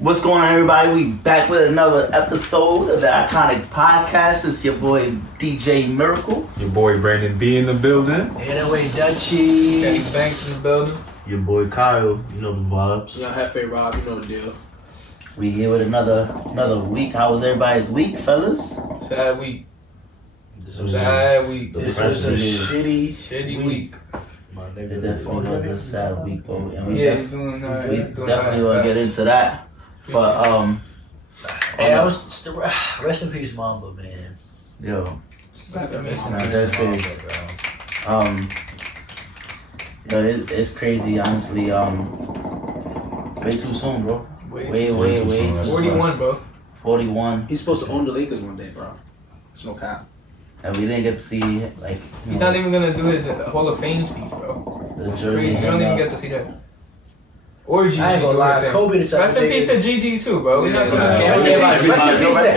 What's going on, everybody? We back with another episode of the Iconic Podcast. It's your boy DJ Miracle. Your boy Brandon B in the building. Anyway, Dutchie. Kenny Banks in the building. Your boy Kyle, you know the vibes. Young Hefe Rob, you know the deal. We here with another week. How was everybody's week, fellas? Sad week. This was a sad week. This was a shitty week. It definitely was a sad week, bro. And we Doing definitely want to get into that. But hey, I was rest in peace, Mamba, man. yo, that's it's crazy, honestly. Way too soon, bro. Way too soon. 41, bro. 41. He's supposed to own the Lakers one day, bro. It's no cap. And we didn't get to see like. He's not even gonna do his Hall of Fame speech, bro. The Crazy. jersey. We don't even get to see that. Or Gigi. I ain't gonna lie, Kobe the type Rest in peace to Gigi too, bro. We're not gonna. Rest in peace to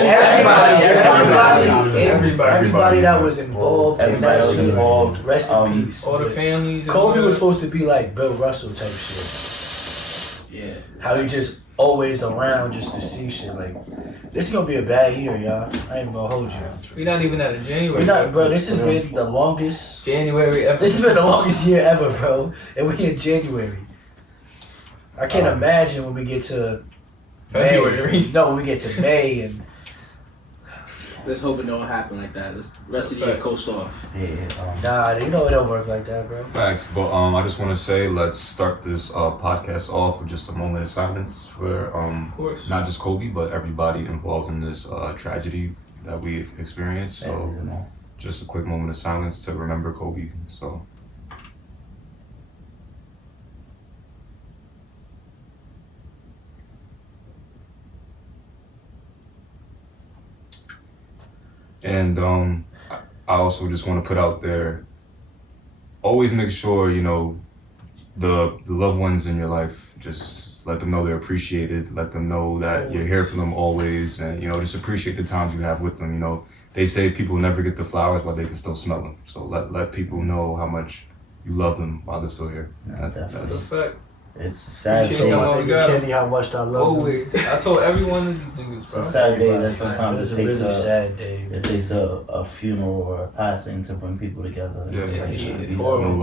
everybody that was involved in Everybody that was shit. involved. Rest in peace. All the families. Kobe was supposed to be like Bill Russell type shit. Yeah. How he just always around just to see shit. Like, this is gonna be a bad year, y'all. I ain't gonna hold you. We're not even at a January. We're not, bro. This has been the longest January ever. This has been the longest year ever, bro. And we in January. I can't imagine when we get to February. May. No, when we get to May and Let's hope it don't happen like that. Let's rest of the year coast off. nah, you know it don't work like that, bro. Facts, but I just want to say let's start this podcast off with just a moment of silence for not just Kobe but everybody involved in this tragedy that we've experienced. So just a quick moment of silence to remember Kobe. So. And I also just want to put out there, always make sure, you know, the loved ones in your life, just let them know they're appreciated. Let them know that you're here for them always. And, you know, just appreciate the times you have with them. You know, they say people never get the flowers, but they can still smell them. So let people know how much you love them while they're still here. That's a fact. It's a sad Shit, day. Kenny, how much I love Always. I told everyone of these niggas, It's bro. a sad day that It sometimes was it a takes really sad day. it takes a funeral or a passing to bring people together. Yeah, It's like, it's it should be horrible.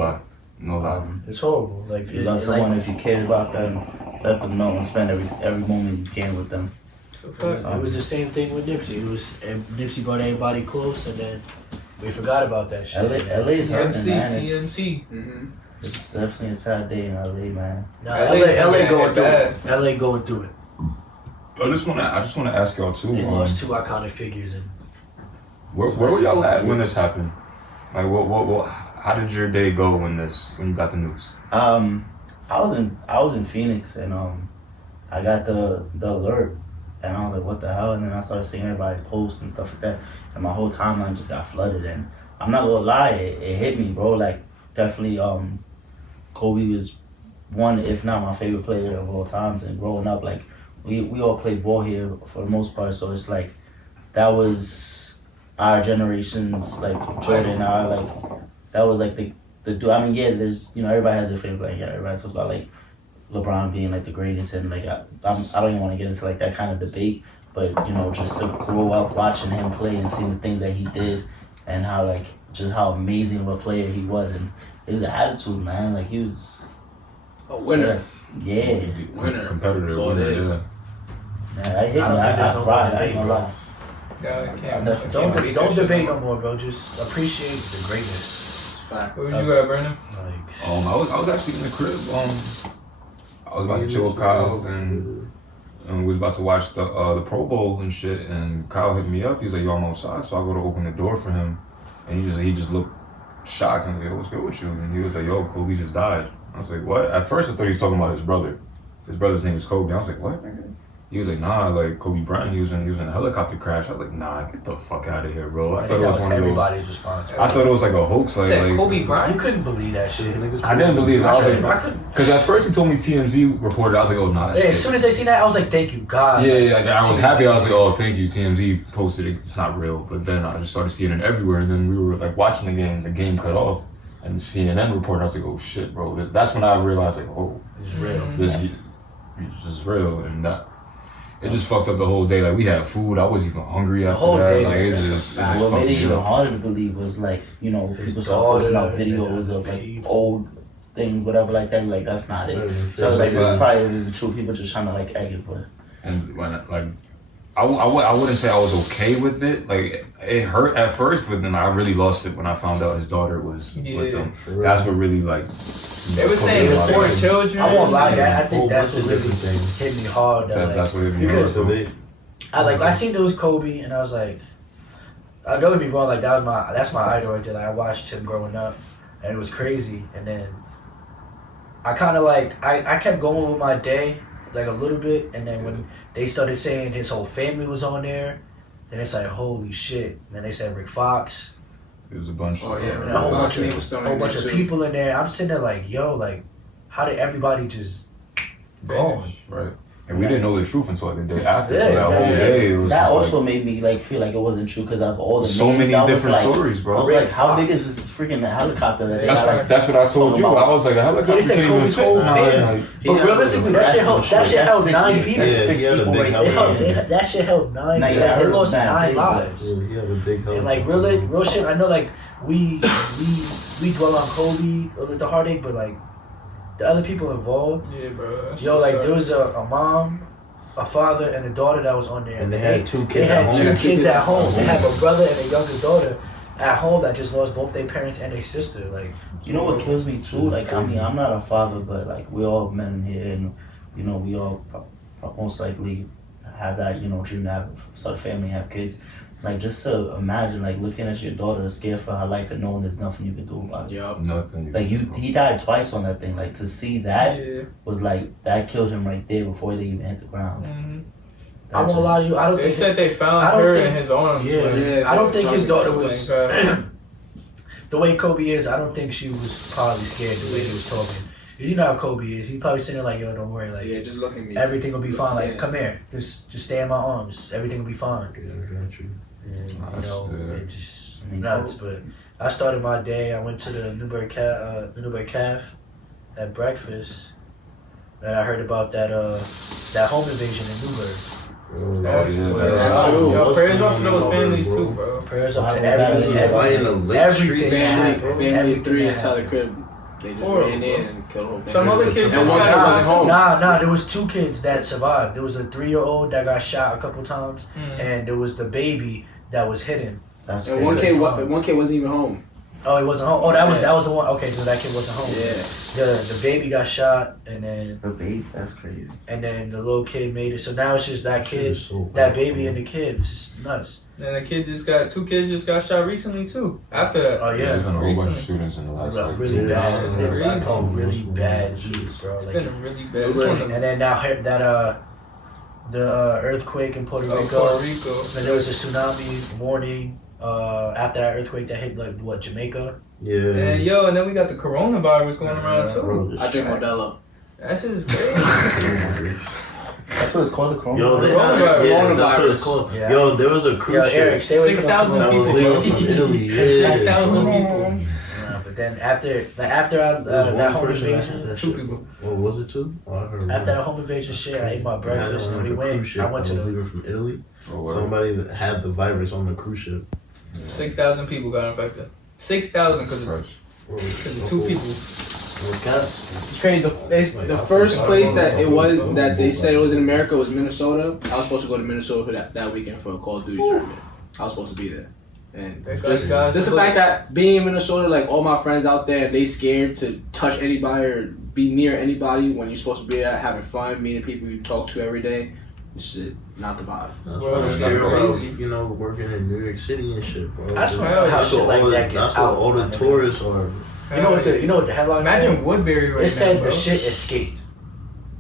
No lie. It's horrible. Like, if you love someone, if you care about them, let them know and spend every moment you can with them. It was the same thing with Nipsey. It was Nipsey brought everybody close, and then we forgot about that shit. LA is hurting, man. TMC. It's definitely a sad day in LA, man. Nah, LA going through it. LA going through it. I just want to ask y'all too. They lost two iconic figures, and Where were y'all at when this happened? Like, what? How did your day go when you got the news? I was in Phoenix, and I got the alert, and I was like, what the hell? And then I started seeing everybody post and stuff like that, and my whole timeline just got flooded. And I'm not gonna lie, it hit me, bro. Like, definitely, Kobe was one, if not my favorite player of all times. And growing up, like, we all played ball here for the most part, so it's like that was our generation's, like, Jordan, that was like the dude. I mean, yeah, there's, you know, everybody has their favorite player. Yeah, everybody talks about like LeBron being like the greatest, and like I don't even want to get into like that kind of debate, but you know, just to grow up watching him play and seeing the things that he did, and how like just how amazing of a player he was, and his attitude, man, like he was A winner. Yeah, Winner. Competitor. That's all it winner, is. man, I hit me. I don't think there's no cried. more I ain't gonna lie. don't debate no more, bro. Just appreciate the greatness. It's fact. Where was you at, Brandon? Like, I was actually in the crib. I was about to chill with Kyle and we was about to watch the Pro Bowl and shit. And Kyle hit me up. He was like, "Yo, I'm outside," so I go to open the door for him, and he just looked shocked and like, "Yo, what's good with you?" And he was like, "Yo, Kobe just died." I was like, "What?" At first, I thought he was talking about his brother. His brother's name is Kobe. I was like, "What?" He was like, "Nah, like Kobe Bryant. He was in a helicopter crash." I was like, "Nah, get the fuck out of here, bro." I thought it was one of everybody's response. I thought it was like a hoax. Said Kobe You Bryant? couldn't believe that shit. I didn't believe it. I was I like, couldn't. because at first he told me TMZ reported. I was like, "Oh, nah, that's Yeah, as soon as I seen that, I was like, "Thank you, God." Yeah, I was happy. I was like, "Oh, thank you." TMZ posted it. It's not real. But then I just started seeing it everywhere. And then we were like watching the game. The game cut off, and CNN reported. I was like, "Oh shit, bro." That's when I realized like, "Oh, It's real. this is real." And that it just fucked up the whole day. Like we had food, I wasn't even hungry after whole that. day, Like it's man. just What fucked made it me even up. harder to believe was like, you know, His people start posting out daughter, videos and of like people. old things, whatever like that. Like that's not it. So I was like, this probably is the truth. People just trying to like egg it, but And when like I wouldn't say I was okay with it. Like it hurt at first, but then I really lost it when I found out his daughter was with them. That's what really like. They were saying it was 4 children. I won't lie, Yeah, I think whole that's bunch what of really different things. hit me hard. That's what hit me because hard. I seen it was Kobe, and I was like, I don't get me wrong, like that's my idol right there. Like I watched him growing up, and it was crazy. And then I kind of like I kept going with my day like a little bit, and then when they started saying his whole family was on there, then it's like holy shit. And then they said Rick Fox, It was a bunch. Oh, yeah. and a whole bunch Fox was of throwing it too. people in there. I'm sitting there like, yo, like how did everybody just gone? Right. And we didn't know the truth until like the day after. Yeah, so that whole yeah. day, it was that just also like, made me like feel like it wasn't true because of all the so names, many I was different like, stories, I bro. was like, how big is this freaking helicopter that they That's got? Like, that's what I told you. I was like, a helicopter Yeah, they said can't even Kobe's fit. whole Nah, family. like, But realistically, that shit held That's held six 9 people. people. That's Yeah, six he had a people big right helicopter. there. That shit held 9. Nah, Like, yeah, I they heard lost that 9 big, lives. Yeah, he had a big And like real shit. I know like we dwell on Kobe with the heartache, but like the other people involved. Yeah, bro. Yo, like there was a mom, a father, and a daughter that was on there. And they had 2 kids They had at 2 home. kids at home. They have a brother and a younger daughter at home that just lost both their parents and their sister. Like You know what kills me too? Like, I mean, I'm not a father, but like, we're all men here, and you know, we all most likely have that, you know, dream to have start a family, have kids. Like, just to imagine, like, looking at your daughter, scared for her life, and knowing there's nothing you can do about it. Yup. nothing. Like, he died twice on that thing. Like, to see that Yeah. was like, that killed him right there before they even hit the ground. Mhm. I won't lie to you, I don't They think. said they I found don't her think- in his arms. Yeah, when- Yeah, I don't think his daughter Like, was. The way Kobe is, I don't think she was probably scared the way he was talking. You know how Kobe is. He probably sitting there like, yo, don't worry, like Yeah, just look at me. everything will be fine. Like, Yeah. come here, just stay in my arms. Everything will be fine. Yeah, I got you. And, you know, it just I mean, nuts. But I started my day. I went to the Newberg Calf at breakfast, and I heard about that home invasion in Newberg. Oh, That's- yeah. That's Yo, true. yo, prayers up to What's those going on, families bro? too, bro. Prayers up to Wow, everything. that is Fighting a Everything. Lake Everything. Street Family, happened. family Everything 3 happened. inside the crib. They just Horrible, ran in bro. and killed the whole Some family. other kids And just one got guy wasn't shot. home. Nah, there was 2 kids that survived. There was a 3-year-old that got shot a couple times, and there was the baby that was hidden. That's And crazy. one kid wasn't even home. Oh, he wasn't home. Oh, that was the one. Okay, so that kid wasn't home. Yeah. The baby got shot, and then The baby, that's crazy. the little kid made it. So now it's just that kid, So that bad, baby, bro. and the kid. It's just nuts. And the kid just got 2 kids just got shot recently too. After that. Oh Yeah, yeah, there's been a whole bunch of Recently. shootings in the last like really Yeah, bad. it's Really, crazy. I call really bad heat, bro. It's Like, been really bad. It's one of and them. then now the earthquake in Puerto Rico. Puerto Rico. And there was a tsunami warning after that earthquake that hit like what Jamaica. Yeah. And yo, and then we got the coronavirus going around too. Bro, I drink Modelo. That shit is crazy. That's what it's called, the coronavirus. Yo, they Coronavirus. yeah, that's what it's called. Yeah. Yo, there was a cruise Yo, ship Eric, stay away from 6,000 that was people, leaving bro. from Italy. Yeah, 6,000 bro. people. But then after that There was home one person that invasion, had that 2 shit. people. What was it 2? Oh, I heard after one. that home invasion shit, I ate my I had breakfast on and we like a cruise went. ship. I went to was the leaving from Italy. Oh, word. Somebody that had the virus on the cruise ship. 6,000 people got infected. 6,000 because Christ. of 2 people. It's crazy. The first place that it was that they said it was in America was Minnesota. I was supposed to go to Minnesota that weekend for a Call of Duty tournament. I was supposed to be there. And just the fact that being in Minnesota, like all my friends out there, they scared to touch anybody or be near anybody when you're supposed to be there having fun, meeting people you talk to every day. It's just not the vibe. That's Well, why I'm it's scared not about, crazy. working in New York City and shit, bro. That's why Hell, how That's shit what like all that the, gets that's what out. all the tourists are. You know what the headline Imagine said? Woodbury right It said now, the bro. shit escaped.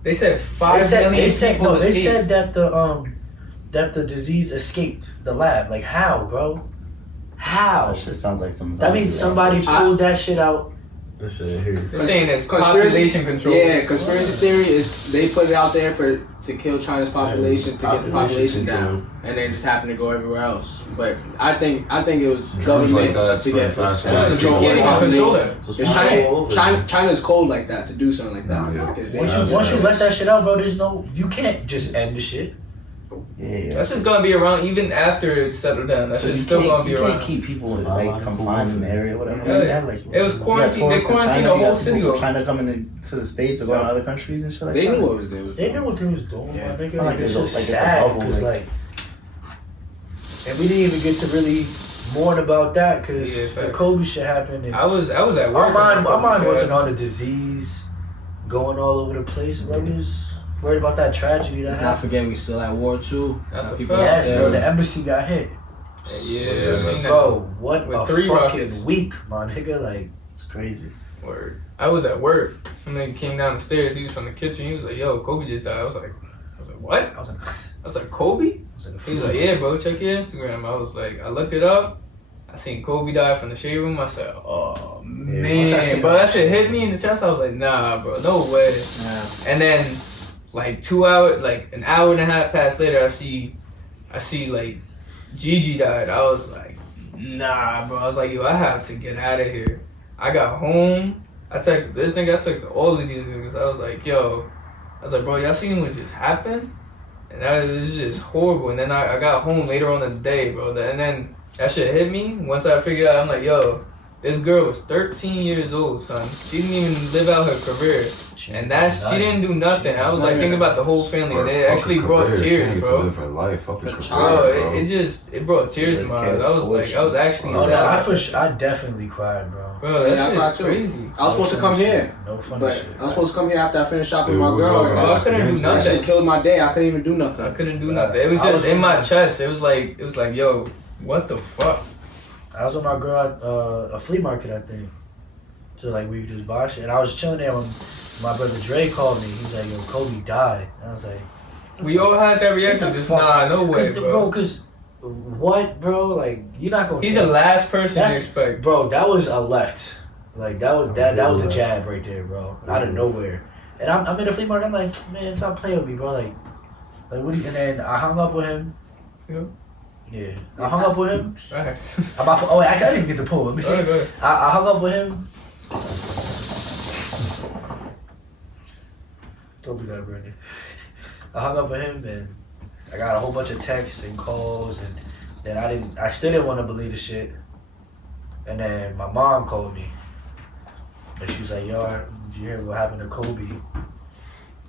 They said 5 They said million people they escaped. said that the disease escaped the lab. Like how, bro? How? That shit sounds like some. That means somebody pulled that shit out. They said here. They're saying it's Conspiracy- population control. Yeah, conspiracy theory is they put it out there to kill China's population to get the population down, and then just happen to go everywhere else. But I think it was government like that, to get fast Yeah, food. control you of the can't even control population. that. So Because it's all over. China's cold like that to do something like that. Yeah. Because they- Once you let that shit out, bro, you can't just end the shit. Yeah. That's just gonna be around even after it's settled down. That's just still gonna be You around. can't keep people like confined in the area, or whatever. Yeah. Like, It was quarantine. They tourists in quarantined China, the you whole got city. people over. from China coming into the States or going to other countries and shit like They that. knew what was there. They knew what they was doing, Yeah. my nigga. Like Like, it's it's just like it's a sad bubble, because like- and we didn't even get to really mourn about that because Yeah, the facts. Kobe shit happened. And I was at work. our mind when wasn't on the disease going all over the place. Bro, we was worried about that tragedy that Let's not happened. forget we still at war too. That's a People fact. out Yes, there. bro, the embassy got hit. Yeah, I seen that. Bro, what With a 3 fucking rockets. week, my nigga. Like, It's crazy. Word. I was at work. Some nigga came down the stairs. He was from the kitchen. He was like, "Yo, Kobe just died." I was like, "What?" I was like, "Kobe?" I was like, He was like, "Yeah, bro. Check your Instagram." I was like, I looked it up. I seen Kobe die from the shade room. I said, "Oh man, once I seen bro, that that shit shit, hit me in the chest." I was like, "Nah, bro, no way." Yeah. And then, like 2 hours, like an hour and a half passed later, I see like Gigi died. I was like, "Nah, bro." I was like, "Yo, I have to get out of here." I got home. I texted this nigga. I texted all of these niggas. I was like, "Yo," I was like, "Bro, y'all seen what just happened?" And that was just horrible. And then I got home later on in the day, bro. And then that shit hit me. Once I figured out, I'm like, yo, this girl was 13 years old, son. She didn't even live out her career. And she didn't do nothing. I was like thinking about the whole family. And it actually brought tears, To bro. live her life, fucking Her career, child, bro. It brought tears to my eyes. I was like, I was actually oh, sad. no, I definitely cried, bro. Bro, that Yeah, I shit cried is too. crazy. I was supposed to come here, No funny but shit. I was supposed to come here after I finished shopping with Dude, my what's girl. up, and man? I couldn't do That nothing. shit killed my day. I couldn't even do I nothing. couldn't do Right. nothing. It was I just was in my with chest. It was like, yo, what the fuck? I was with my girl at a flea market, I think. So like we just buy shit, and I was chilling there when my brother Dre called me. He was like, "Yo, Kobe died." And I was like, We all had that reaction. "What the Just fuck?" nah, no way, bro. Cause what, bro? Like you're not gonna. He's the last person you That's- expect. Bro, that was a left. Like that was a jab right there, bro. Out of nowhere. And I'm in the flea market. I'm like, man, stop playing with me, bro. Like what do you? And then I hung up with him. Yeah. Yeah, I hung up with him. Alright. Oh, actually, I didn't get the pull. Let me see. Go ahead. I hung up with him. Don't do that, Brandon. I hung up with him and I got a whole bunch of texts and calls and then I still didn't want to believe the shit. And then my mom called me and she was like, "Yo, did you hear what happened to Kobe?"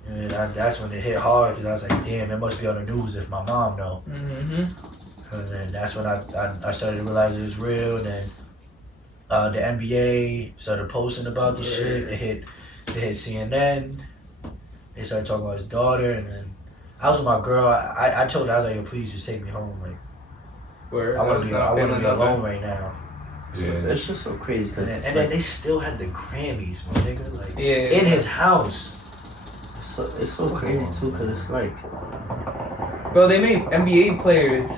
And then that's when it hit hard because I was like, "Damn, it must be on the news if my mom know." Mm-hmm. And then that's when I started to realize it was real. And then the NBA started posting about the shit. It hit CNN. They started talking about his daughter. And then I was with my girl. I told her, I was like, "Yo, please just take me home. Like Where I want to be alone right now." So it's just so crazy because And then they still had the Grammys, my nigga, like Yeah. in his house. it's so crazy too because it's like Bro, they made NBA players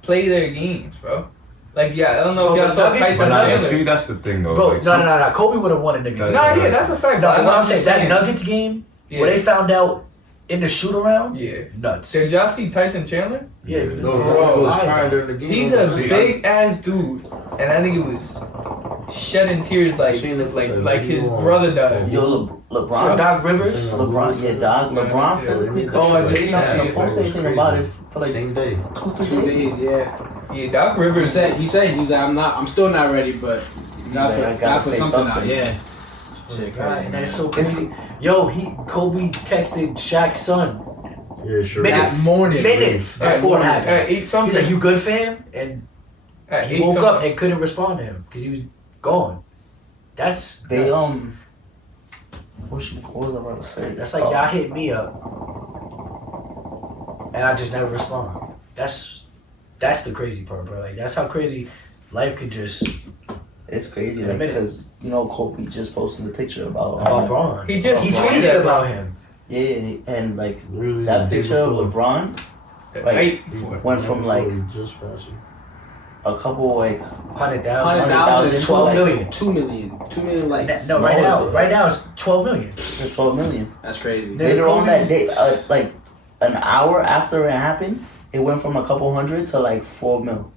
play their games, bro. Like, yeah, I don't know Bro, if y'all the saw Nuggets- Tyson the But Nuggets- now, Chandler. see, that's the thing though. Bro, like, no. Kobe would have won a niggas game. Nah, yeah, that's a fact. No, but but what I'm saying, just that Nuggets game, Yeah. where they found out in the shoot around, Yeah. nuts. Did y'all see Tyson Chandler? Yeah, No, Bro, was eyes crying out. during the game. He's a See, big ass dude, and I think it was shedding tears like seen it, like his video on- brother died. yo So LeBron. Doc Rivers, LeBron, yeah, dog. Yeah, LeBron yeah. physically Oh, I couldn't see say that. nothing. Don't say anything about it for like Same day. 2-3 2 days. days, yeah. Yeah, Doc He Rivers said he's like, I'm still not ready, but you gotta like, I put, gotta put say something out. something. Yeah. shit, right, and that's so crazy. Yo, Kobe texted Shaq's son Yeah, sure. minutes, That morning. minutes before it happened. Eat He's something. like, "You good, fam?" And he woke up and couldn't respond to him because he was gone. That's They nuts. what was I about to say? That's like y'all hit me up, and I just never respond. That's the crazy part, bro. Like that's how crazy life could just It's crazy In a minute. because Kobe just posted the picture about Braun. He just He tweeted tweeted about about him. yeah, and like Really, that the day picture of before. LeBron Like, like, went from like just passing. a couple like 100,000, 100,000, 12 million. 2 million. 2 million likes. No, right now it's 12 million. to 12 million. That's crazy. Yeah. Later on Kobe- that day, like an hour after it happened, it went from a couple hundred to like 4 mil.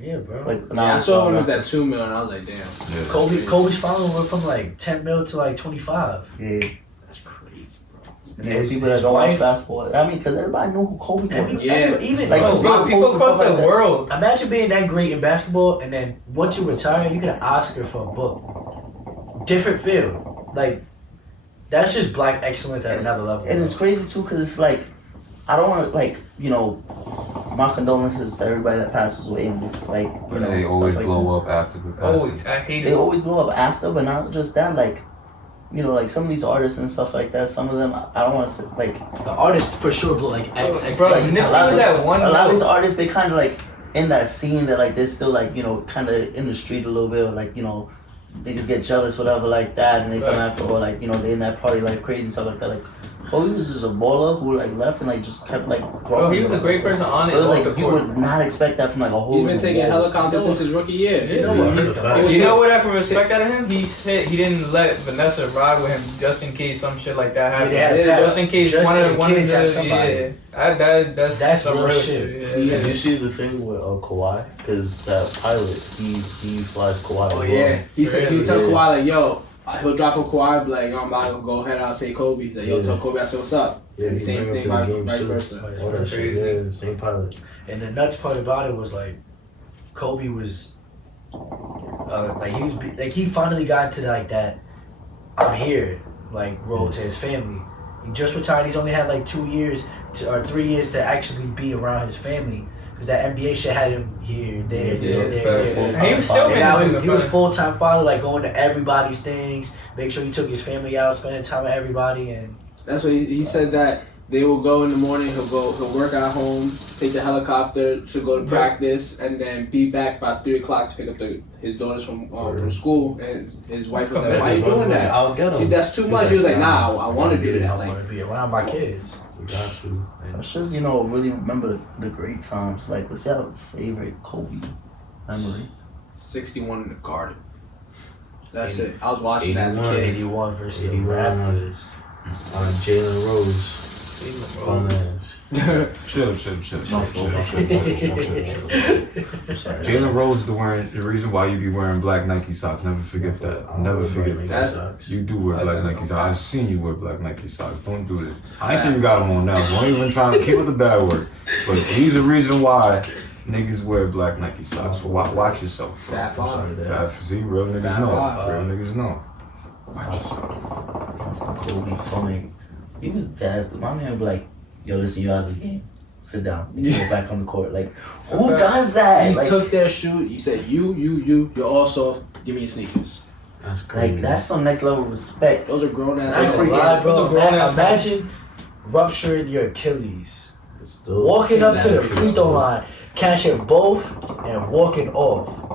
Yeah, bro. Like Yeah, I saw when it was at 2 million. I was like, damn. Yeah. Kobe's following went from like 10 mil to like 25. Yeah, That's crazy, bro. And Yeah, his, people his that don't watch wife. basketball. I mean, because everybody knew who Kobe was. Even Like, bro, some People posts and across stuff the like that. world. imagine being that great in basketball, and then once you retire, you get an Oscar for a book. Different field, like that's just black excellence at another level. And it's crazy too, because it's like, I don't want to, like, my condolences to everybody that passes away, and like, They always stuff like blow that. up after the passing. Always, I hate They it. always blow up after, but not just that. Like, like some of these artists and stuff like that. Some of them, I don't want to say, like, the artist for sure blew like X. Bro, X, Nipsey X, was at one a lot of note. these artists, they kind of like in that scene that like they're still like kind of in the street a little bit, or like niggas get jealous, whatever, like that, and they come after, or like they in that party like crazy and stuff like that. Like, Kobe was just a baller who like left and like just kept like growing. Bro, he was a great person on it. So it was off like the you court. would not expect that from like a whole. He's been taking world. helicopters since his rookie year. You know what? You know what I can respect out of him? He didn't let Vanessa ride with him just in case some shit like that happened. Yeah, they had just in case just one in of the kids have yeah. somebody. That's some real real shit. shit. Did Yeah. you see the thing with Kawhi? Because that pilot, he flies Kawhi. Oh as yeah, well. he said he'll tell Yeah. Kawhi like, yo, he'll drop a Kawhi, be like, yo, I'm about to go head out and say Kobe. He's like, yo, Yeah. tell Kobe I said what's up. Yeah, And he same bring him thing, to the game vice too. versa. All that shit, Crazy. yeah, the same pilot. And the nuts part about it was like, Kobe was, like he was, like he finally got to like that, I'm here, like road to his family. He just retired. He's only had like 2 years or 3 years to actually be around his family. Cause that NBA shit had him here, there, there. And he was still And now getting he was full-time father, like going to everybody's things. Make sure he took his family out, spending time with everybody, and That's what he said that they will go in the morning. He'll work at home, take the helicopter to go to practice, and then be back by 3 o'clock to pick up his daughters from school. And his wife was like, "Why are you doing that? I'll get him. That's too much." He was like, "Nah, I want to do that." I Like, want to be around my kids. We got to. Let's just really remember the great times. Like, what's your favorite Kobe memory? 61 in the Garden. That's it. I was watching that as a 81. kid. 81 versus the 81. Raptors. Jalen Rose. Bum ass. Chill. I'm sorry. Jalen Rose is the reason why you be wearing black Nike socks. Never forget that. Never forget that. You do wear black Nike socks. I've seen you wear black Nike socks. Don't do this. I ain't seen you got them on now. Don't even try to keep with the bad word. But he's the reason why niggas wear black Nike socks. So watch yourself. Fat five. See, real niggas Fat know. five. Real niggas know. Watch yourself. Kobe told me he was gassed. My man would be like, "Yo, listen, you out of the game. Sit down. You go back on the court." Like, who does that? He Like, took their shoe. You said, you're all soft. Give me your sneakers. That's crazy. like that's some next level respect. Those are grown ass. I ain't gonna lie, bro. Those are grown-ass Imagine rupturing your Achilles, It's still walking up to the that free throw line, catching both, and walking off.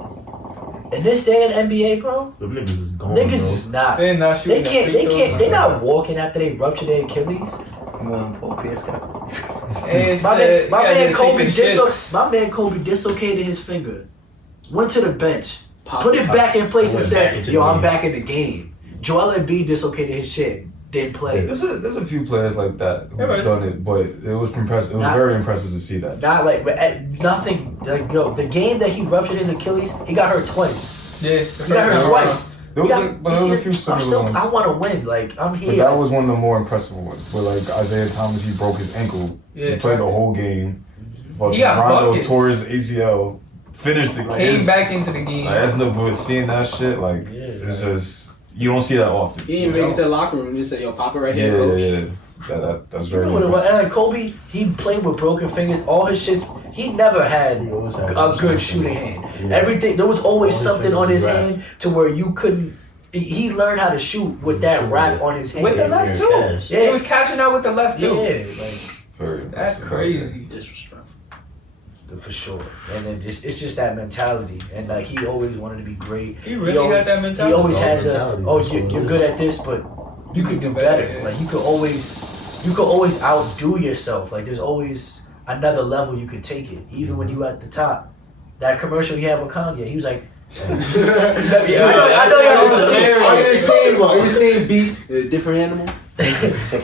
In this day in NBA, bro, Them niggas is gone, niggas bro. is not. They're not They shooting the can't. free They throws, can't. They're man. not walking after they rupture their Achilles. More than Paul Pierce got. My man Kobe shits. my man Kobe dislocated his finger. Went to the bench, Pop put it back in place and Went back said, into "Yo, the I'm game." back in the game." Joel Embiid dislocated his shit. Didn't play. There's a few players like that who've Yeah, right. done it, but it was impressive. It was Not- very impressive to see that. Not like, but nothing. Like, yo, the game that he ruptured his Achilles, he got hurt twice. Yeah, He got hurt twice. There was, but there was a few I'm similar still. ones. I want to win. Like, I'm But here. that was one of the more impressive ones. Where like Isaiah Thomas, he broke his ankle. Yeah. He played the whole game. He got Rondo buckets. tore his ACL. Finished it. Like, Came it's- back into the game. Like, that's no good. Seeing that shit, like Yeah, it's just you don't see that often. He didn't even make it to the locker room. He just said, "Yo, pop it right Yeah, here, coach." yeah. That's You very know what it was? impressive. And like Kobe, he played with broken fingers. All his shits. He never had He always had a something. good shooting hand. Yeah. Everything. There was always All his something fingers on his was hand to where you couldn't. He learned how to shoot with that Shoot wrap with- on his hand. With the left too. Cash. Yeah. He was catching out with the left Yeah, too. like Very That's impressive. crazy. Disrespectful. for sure. And then it's just that mentality. And like he always wanted to be great. He really always, had that mentality. He always Dog had the mentality, oh that's what it you're is. good at this, but you could do better. Like you could always outdo yourself. Like there's always another level you could take it. Even when you at the top. That commercial he had with Kanye, he was like I know y'all Are was the same. you saying Beast, a different animal? He said,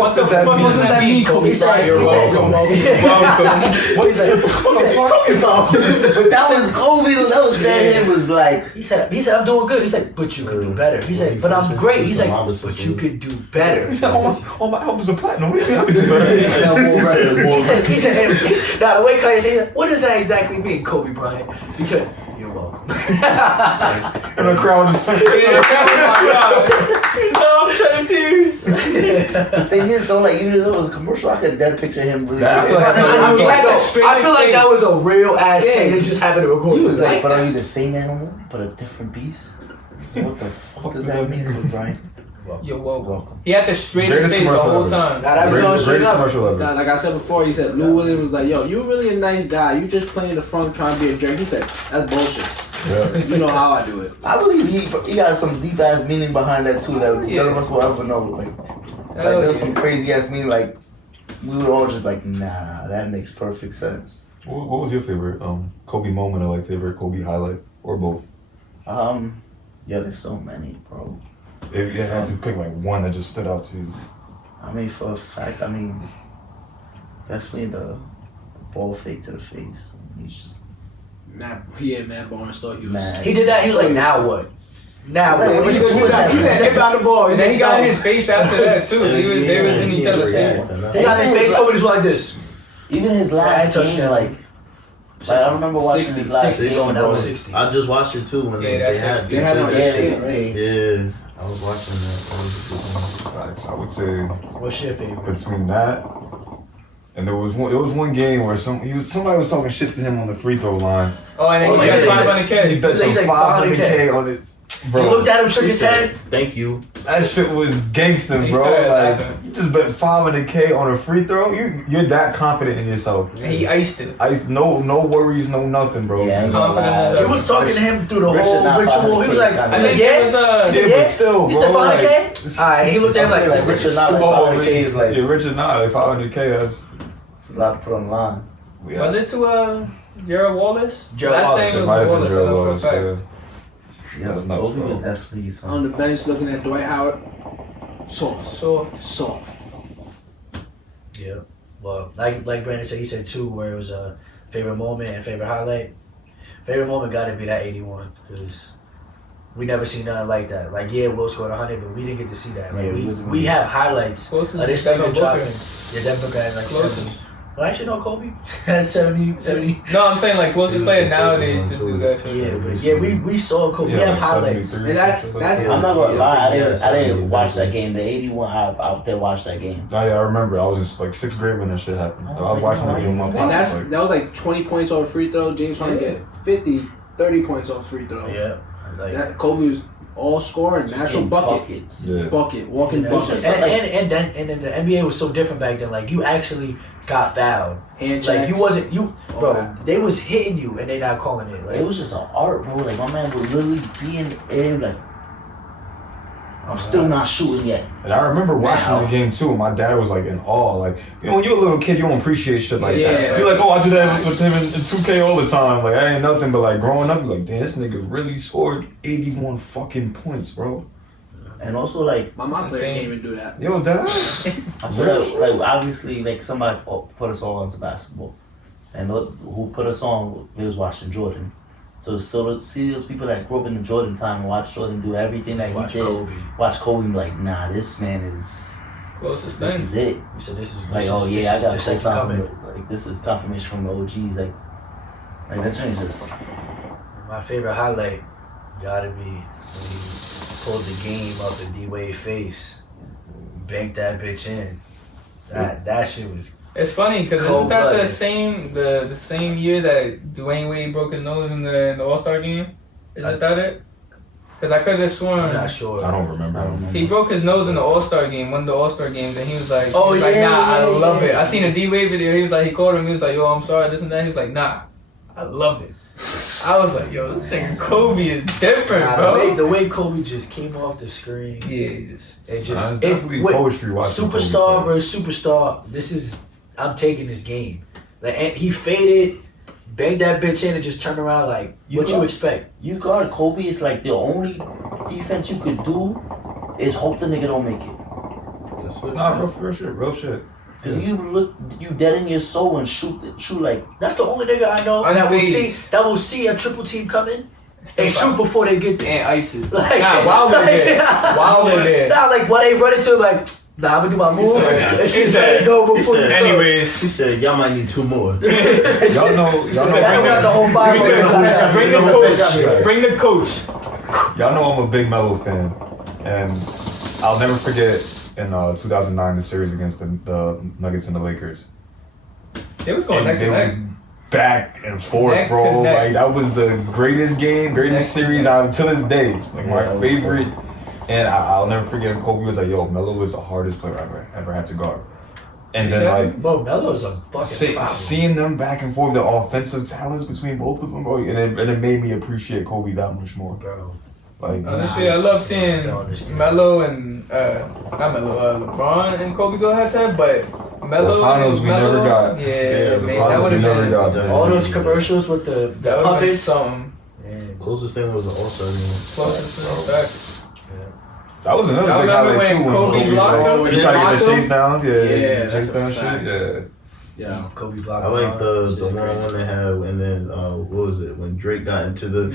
what the fuck does that mean, Kobe? He said, You're welcome. What is that? What the fuck about? But that was Kobe. That was that. It was like he said, I'm doing good. He said, but you could do better. He said, but I'm great. He's like, but you could do better. He said, all my albums are platinum. What do you mean I can do better? He said, now the way Kanye said, what does that exactly mean, Kobe Bryant? He said, you're welcome. And the crowd is saying, shedding tears. the thing is though, like even though it was a commercial, I could dead picture him. Really I feel like that's I feel like that was a real ass thing. They just happened to record. He was like, but are you the same animal, but a different beast? So what the fuck does that mean, Kobe Bryant? You're welcome. Welcome. He had the straightest face the whole time. Nah, that was going straight up. commercial ever. Nah, like I said before, he said Lou Williams was like, "Yo, you really a nice guy. You just playing the front trying to be a jerk." He said, "That's bullshit." Yeah. You know how I do it. I believe he got some deep ass meaning behind that too that none of us will ever know. Like there was some crazy ass meaning. Like we were all just like, nah, that makes perfect sense. What was your favorite Kobe moment or like favorite Kobe highlight or both? Yeah, there's so many, bro. If you had to pick like one that just stood out to you. I mean, for a fact, definitely the ball fake to the face. He's just Matt Barnes thought he was. mad. He did that. He was like, now what? Now what? What you gonna do now? He said, "Hit by the ball." And then he got in his face after that too. They was in each other's face. He got in his face. Kobe just like this. Even his I last ain't touching game, it. like I remember watching 60, his last 60, game, that bro. was 60. I just watched it too when Yeah, they that's had 60. They had it on Yeah, the shit, right? Yeah, I was watching that. Facts. I would say What's your favorite? between that and there was one game where somebody was talking shit to him on the free throw line. Oh, and then he yeah, got yeah. 500K. He bet He's like some 500K on it. He Bro, looked at him, shook his head. Thank you. that shit was gangsta, He bro. started Like laughing. you just bet 500K on a free throw. You're that confident in yourself. And he iced it. No worries, no nothing, bro. Yeah, Confident He was talking to him through the Richard whole not ritual. He was like, I I think yeah. it was, He said, yeah, yeah. but still, He bro. said 500K. Like, Alright, he looked at him like, like this Richard is not stupid. like oh, 500K is like yeah, Richard not like 500K. it's a lot to put on the line. Was it to Gerald Wallace? Gerald Last Wallace. name It was might have been Wallace. Gerald I know Wallace, for a fact. yeah. Yeah, That's nuts, Kobe bro. was definitely On something. the bench looking at Dwight Howard. Soft. Yeah. Well, like Brandon said, he said two, where it was a favorite moment and favorite highlight. Favorite moment got to be that 81 because we never seen nothing like that. Like, yeah, Will scored 100, but we didn't get to see that. Like, Yeah, we have highlights Closest of this to Devin nigga dropping. Booker. Yeah, Devin Booker had like Closest. 70. Well, actually, no, Kobe had 70. No, I'm saying like closest player nowadays to do that. Yeah, but yeah, we saw Kobe. We have highlights. 73, And that's I'm not gonna lie, I Yeah, didn't watch that 70. game. The 81, I didn't watch that game. Oh yeah, I remember. I was just like 6th grade when that shit happened. I was like, watching no, that game with my And pops. Like, that was like 20 points off a free throw. James Harden get 50, 30 points off free throw. Yeah. Like, That Kobe was all scoring, natural In bucket, buckets. yeah. walking and, bucket, and then the NBA was so different back then. Like, you actually got fouled. hand checks. Like, bro, that. they was hitting you and they not calling it. Like, It was just an art, bro. Like my man would literally be in the air, like I'm still not shooting yet. And I remember watching Now. the game too, and my dad was like in awe. Like, you know, when you're a little kid, you don't appreciate shit like Yeah. that. You're like, oh, I do that with him in 2K all the time. Like, I ain't nothing but like growing up, you're like, damn, this nigga really scored 81 fucking points, bro. And also like My mom That's player insane. can't even do that. Yo, dad. I feel like obviously like somebody put us all into basketball, and who put us on, they was watching Jordan. So to see those people that grew up in the Jordan time and watch Jordan do everything that watch he did, Kobe. watch Kobe and be like, nah, this man is Closest this thing. is it. We said this is Like, this oh is, yeah, this I is gotta the say second something. coming. Like this is confirmation from the OGs. Like that joint just My favorite highlight gotta be when he pulled the game up in D-Wade face, banked that bitch in. That shit was. It's funny because isn't that Cold-blooded. the same year that Dwayne Wade broke his nose in the All-Star game? Isn't that it? Because I could have I'm sworn not sure. I don't remember. he broke his nose in the All-Star game, one of the All-Star games, and he was like, Oh, he was like, yeah, nah, I yeah, love yeah. it. I seen a D-Wade video. He was like, he called him. He was like, yo, I'm sorry, this and that. He was like, nah, I love it. I was like, yo, this thing Kobe is different, Nah, bro. the way Kobe just came off the screen, Yeah, he just. it just Definitely with poetry watching superstar Kobe, versus superstar. This is I'm taking this game. Like, and he faded, banged that bitch in, and just turned around like, what you expect? you guard Kobe. It's like the only defense you could do is hope the nigga don't make it. Nah, real shit. Cause you dead in your soul and shoot like. That's the only nigga I know that will see a triple team coming and shoot before they get there. And ice it. Like, while we're there. While we're there. Nah, like when they run into him, like, nah, I'm gonna do my move and just let it go before you go. Anyways. He said, y'all might need 2 more. Y'all know. got the whole 5. Bring the coach. Y'all know I'm a big Melo fan, and I'll never forget in 2009 the series against the Nuggets and the Lakers. They was going neck to neck. Back and forth, Neck to bro. neck. Like that was the greatest game, greatest series out to this day. Like my favorite. And I'll never forget. Kobe was like, "Yo, Melo was the hardest player I ever had to guard." And then like, bro, Melo's a fucking problem. Seeing them back and forth, the offensive talents between both of them, bro, and it made me appreciate Kobe that much more, bro. Like, Honestly, I love seeing Melo and not Melo, LeBron and Kobe go head to head, but Melo. The finals we never got. Yeah, the man, finals that would we have never been got. all those commercials with the puppets. Something. Closest thing was an All-Star game. Closest facts. That was another Y'all big remember highlight when too. Kobe blocked him? He tried to get the chase down. Yeah, chase that's a down fact. shit. Yeah. Kobe blocked. I like the one they had, and then what was it when Drake got into the the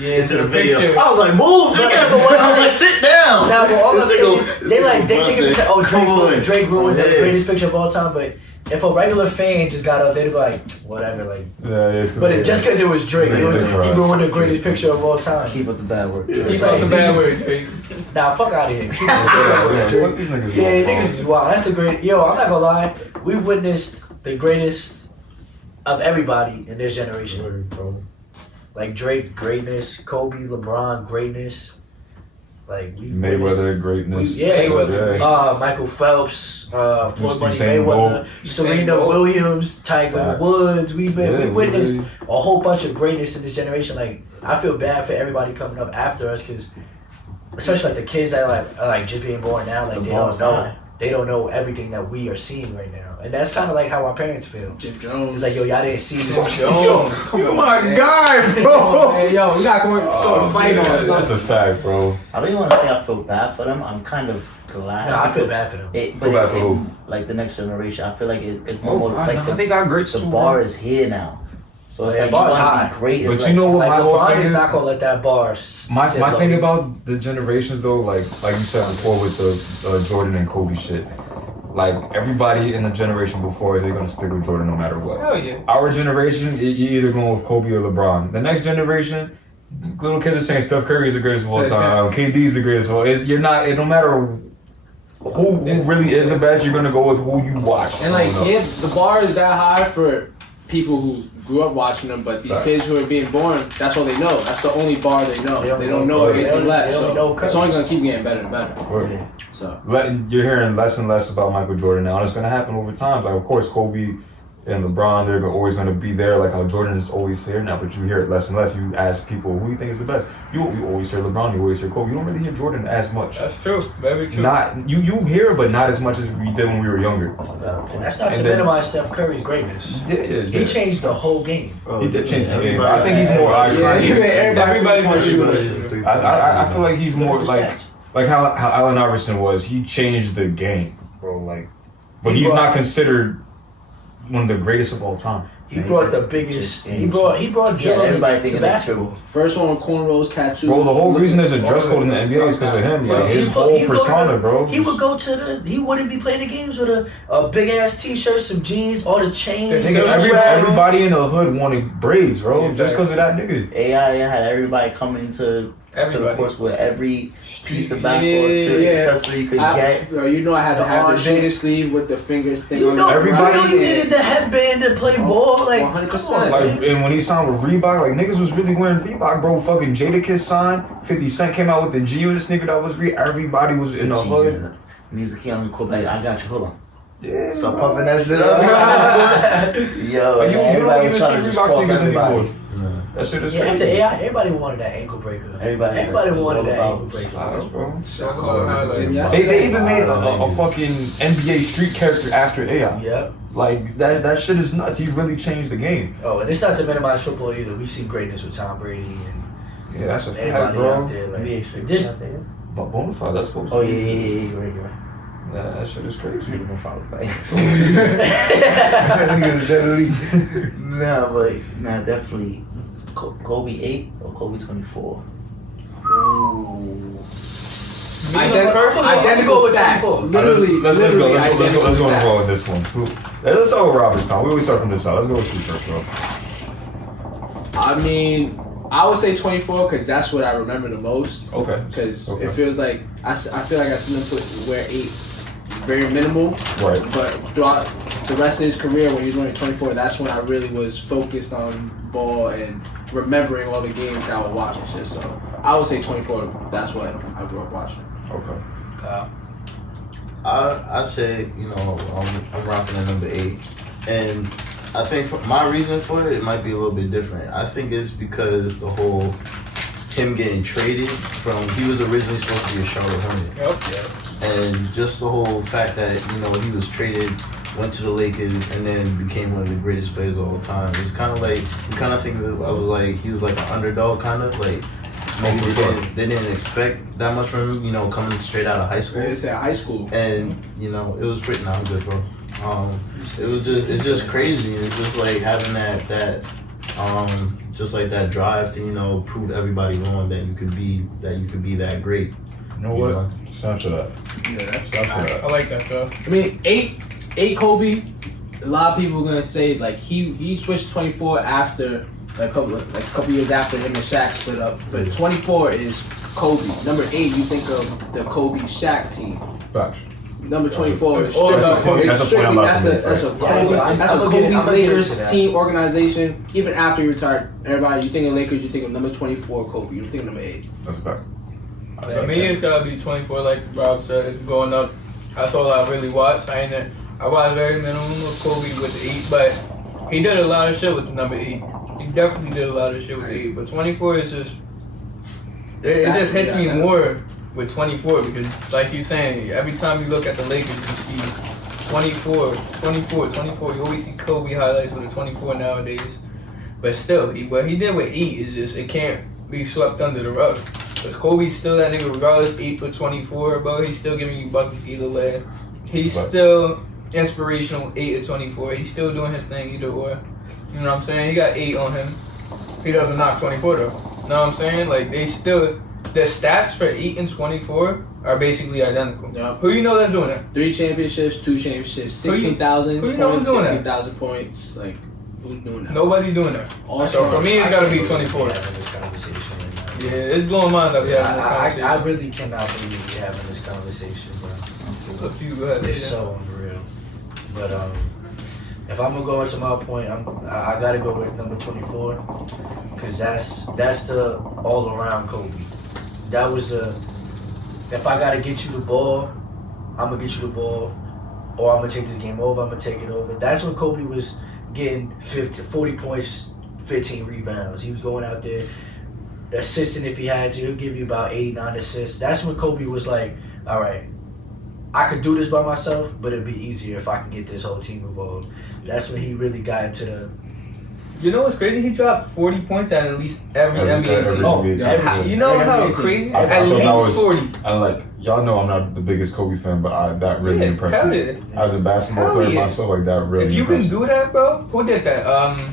video? picture. I was like, move, nigga! But when I was like, sit down. Now, but all This of nigga- they this take nigga it to, oh, busted. Drake ruined the Yeah. greatest picture of all time, but if a regular fan just got up, they'd be like, whatever, like. But just because it was Drake, he ruined the greatest picture of all time. Keep up the bad work. Keep up the bad words, baby. Nah, fuck out of here. Keep up the bad work, Drake. Yeah, niggas is wild. That's the great. Yo, I'm not gonna lie. We've witnessed the greatest of everybody in this generation. Like Drake, greatness. Kobe, LeBron, greatness. Like we've Mayweather, greatness. Michael Phelps, Floyd Money Usain Mayweather, Bolt. Serena Williams, Tiger Facts. Woods. We witnessed really. a whole bunch of greatness in this generation. Like I feel bad for everybody coming up after us because, especially like the kids that are like just being born now, like they don't know everything that we are seeing right now, and that's kind of like how our parents feel. Jim Jones. It's like, yo, y'all didn't see me. You're my guy, bro. Hey, yo, we gotta go fight on That's something. a fact, bro. I don't even want to say I feel bad for them. I'm kind of glad. Nah, I feel bad for them. Feel bad for who? Like the next generation. I feel like it's more like they got great the bar is here now. So it's like bar's you wanna high. be great. But It's you know what Like my whole LeBron thing is is? not gonna let that bar. My thing about the generations though, like you said before with the Jordan and Kobe shit, like everybody in the generation before us, they're gonna stick with Jordan no matter what. Hell yeah. Our generation, you're either going with Kobe or LeBron. The next generation, little kids are saying Steph Curry is the greatest of all time. KD's the greatest of all. It don't matter who really is the best. You're gonna go with who you watch. And like, the bar is that high for people who grew up watching them, but these kids who are being born, that's all they know. That's the only bar they know. They don't know anything less. So it's only gonna keep getting better and better. So You're hearing less and less about Michael Jordan now, and it's gonna happen over time. Like, of course, Kobe and LeBron, they're always gonna be there. Like how Jordan is always here now, but you hear it less and less. You ask people, who do you think is the best? You always hear LeBron, you always hear Kobe. You don't really hear Jordan as much. That's true. Very true. Not you hear it, but not as much as we did when we were younger. And that's not to minimize Steph Curry's greatness. Yeah. He changed the whole game. He did change the game. I think he's more. Everybody's I feel like he's more like how Allen Iverson was. He changed the game, bro. Like, but he's not considered one of the greatest of all time. He brought the biggest. He brought dribbling to basketball. First one with cornrows, tattoos. Bro, the whole reason there's a dress code in the NBA is because of him. Like his whole persona, bro. He would go to he wouldn't be playing the games with a big ass t-shirt, some jeans, all the chains. Everybody in the hood wanted braids, bro, just because of that nigga. AI had everybody coming to the course with every piece of basketball accessory you could get. You know I had to have the shaded sleeve with the fingers thing on it. Everybody needed the headband to play ball. Like 100%. Like, and when he signed with Reebok, like niggas was really wearing Reebok, bro. Fucking Jadakiss signed. 50 Cent came out with the G on this nigga that was everybody was in the hood. Music on the court, like I got you. Hold on. Yeah. Start pumping that shit up. Yo, like, you don't even see Reebok niggas anymore. That shit is crazy. After AI, everybody wanted that ankle breaker. Everybody wanted that ankle breaker, bro. They even made a fucking NBA street character after AI. Yep. Like that shit is nuts. He really changed the game. Oh, and it's not to minimize football either. We see greatness with Tom Brady and that's a fact, anybody bro. out there. Like, this, but Bonafide, that's supposed to be. Oh yeah, right. That shit is crazy. Even if I was like, nah, definitely Kobe 8 or Kobe 24. ooh. Identical stats. Literally, Let's literally go identical with stats. this one. Let's start with Robert's time. We always start from this side. Let's go with you first, bro. I mean, I would say 24 because that's what I remember the most. Okay. Because Okay. it feels like I feel like I seen him wear 8 very minimal. Right. But throughout the rest of his career, when he was wearing 24, that's when I really was focused on ball and remembering all the games that I would watch and shit. So I would say 24. That's what I grew up watching. Okay. Kyle. I say, I'm rocking at number 8, and I think my reason for it might be a little bit different. I think it's because the whole him getting traded from, he was originally supposed to be a Charlotte Hornet. Yep. And just the whole fact that, he was traded, went to the Lakers, and then became one of the greatest players of all time. It's kind of like, you kind of think of it, I was like, he was like an underdog kind of, like, maybe they didn't expect that much from him, coming straight out of high school. It's at high school. And, it was pretty, I'm good, bro. It's just crazy. It's just like having that just like that drive to, prove everybody wrong that you could be that great. You know what? Snap to that. Yeah, that's Snap to that. I like that though. I mean, eight Kobe. A lot of people are gonna say like he switched to 24 after a couple years after him and Shaq split up. But 24 is Kobe. Number 8, you think of the Kobe Shaq team. Facts. Number 24 is It's all about Kobe. It's strictly that's a Kobe's Lakers that. team organization. Even after he retired, everybody you think of Lakers, you think of number 24 Kobe. You don't think of number 8. That's a fact. For me, it's gotta be 24, like Rob said. Growing up, that's all I really watched. I watched very minimum of Kobe with the 8, but he did a lot of shit with the number 8. He definitely did a lot of shit with the 8, but 24 is just it just hits me more with 24 because, like you're saying, every time you look at the Lakers, you see 24. You always see Kobe highlights with a 24 nowadays, but still, what he did with 8 is just it can't be swept under the rug. Because Kobe's still that nigga regardless, 8 or 24, bro. He's still giving you buckets either way. He's still inspirational, 8 or 24. He's still doing his thing either or. You know what I'm saying? He got 8 on him. He doesn't knock 24 though. You know what I'm saying? Like the stats for 8 and 24 are basically identical. Yep. Who you know that's doing that? 3 championships, 2 championships, 16,000 who you know who's doing that? 16,000 points. Like, who's doing that? Nobody's doing that. Also, So for me, it's gotta be 24. Having this conversation right now. Yeah, it's blowing minds up. I really cannot believe we're having this conversation, bro. Up to you, go ahead. It's so unreal. But if I'm gonna go into my point, I gotta go with number 24, cause that's the all around Kobe. That was if I gotta get you the ball, I'm gonna get you the ball, or I'm gonna take this game over. I'm gonna take it over. That's when Kobe was getting 40 points, 15 rebounds. He was going out there assisting if he had to. He'll give you about 8, 9 assists. That's when Kobe was like, all right, I could do this by myself, but it'd be easier if I can get this whole team involved. That's when he really got into the... You know what's crazy? He dropped 40 points at least every NBA team. NBA team. You know how crazy? I At least 40. And like y'all know, I'm not the biggest Kobe fan, but that really impressed hell me. yeah. As a basketball Hell player yeah. myself, like that really. If you can impressed me. do that, bro, who did that?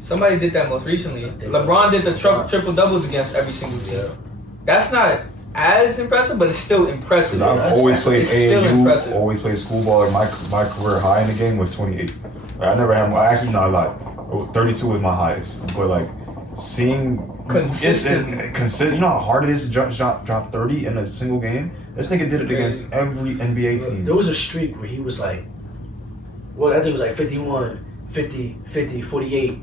Somebody did that most recently. LeBron did the triple doubles against every single team. That's not as impressive, but it's still impressive. Because I've always played It's still AAU, impressive. always played school ball. Like my career high in the game was 28. Like, I never had. Actually, not a lot. 32 was my highest. But like seeing Consistent. You know how hard it is to drop 30 in a single game. This nigga did it against every NBA team. There was a streak where he was like, well, I think it was like 51, 50, 50, 48,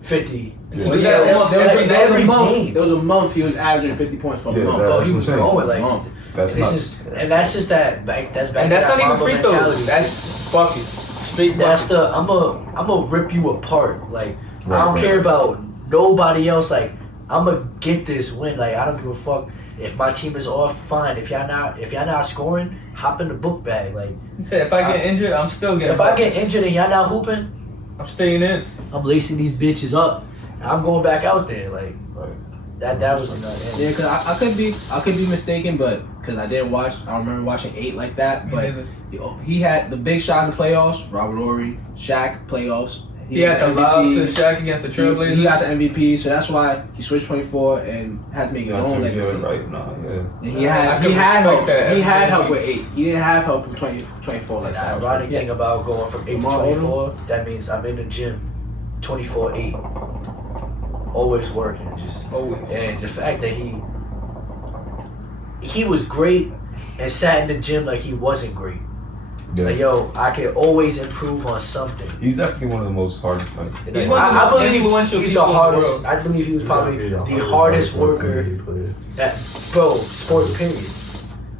50. Yeah. But that almost every every month. game. There was a month he was averaging 50 points for a Yeah, month. Oh, that's he was insane. going like... Month. That's And that's just that back. That's back And to that's that not even Mamba free throws. mentality. That's buckets. Straight That's buckets. the I'm a rip you apart. Like I Right, don't right, care right. about nobody else. Like I'm gonna get this win. Like I don't give a fuck if my team is off. Fine. If y'all not scoring, hop in the book bag. Like He said, if I get injured, I'm still getting if I get buckets. injured and y'all not hooping, I'm staying in. I'm lacing these bitches up. And I'm going back out there. Like Right. That was a nut. Yeah, cause I could be mistaken, but because I didn't watch, I don't remember watching 8 like that. But he had the big shot in the playoffs. Robert Horry, Shaq playoffs. He had the lob to Shaq against the Trailblazers. He got the MVP, so that's why he switched 24 and had to make his own legacy. Right? No, yeah. And he had help. He had help with 8. He didn't have help in 24 like The that. ironic thing about going from 8 to 24, that means I'm in the gym 24/8. Always working, and the fact that he was great and sat in the gym like he wasn't great. Yeah. Like, yo, I can always improve on something. He's definitely one of the most hard. Like, He's one of the I most believe influential he's people the in the hardest. world. I believe he was probably the hardest worker. Sports period.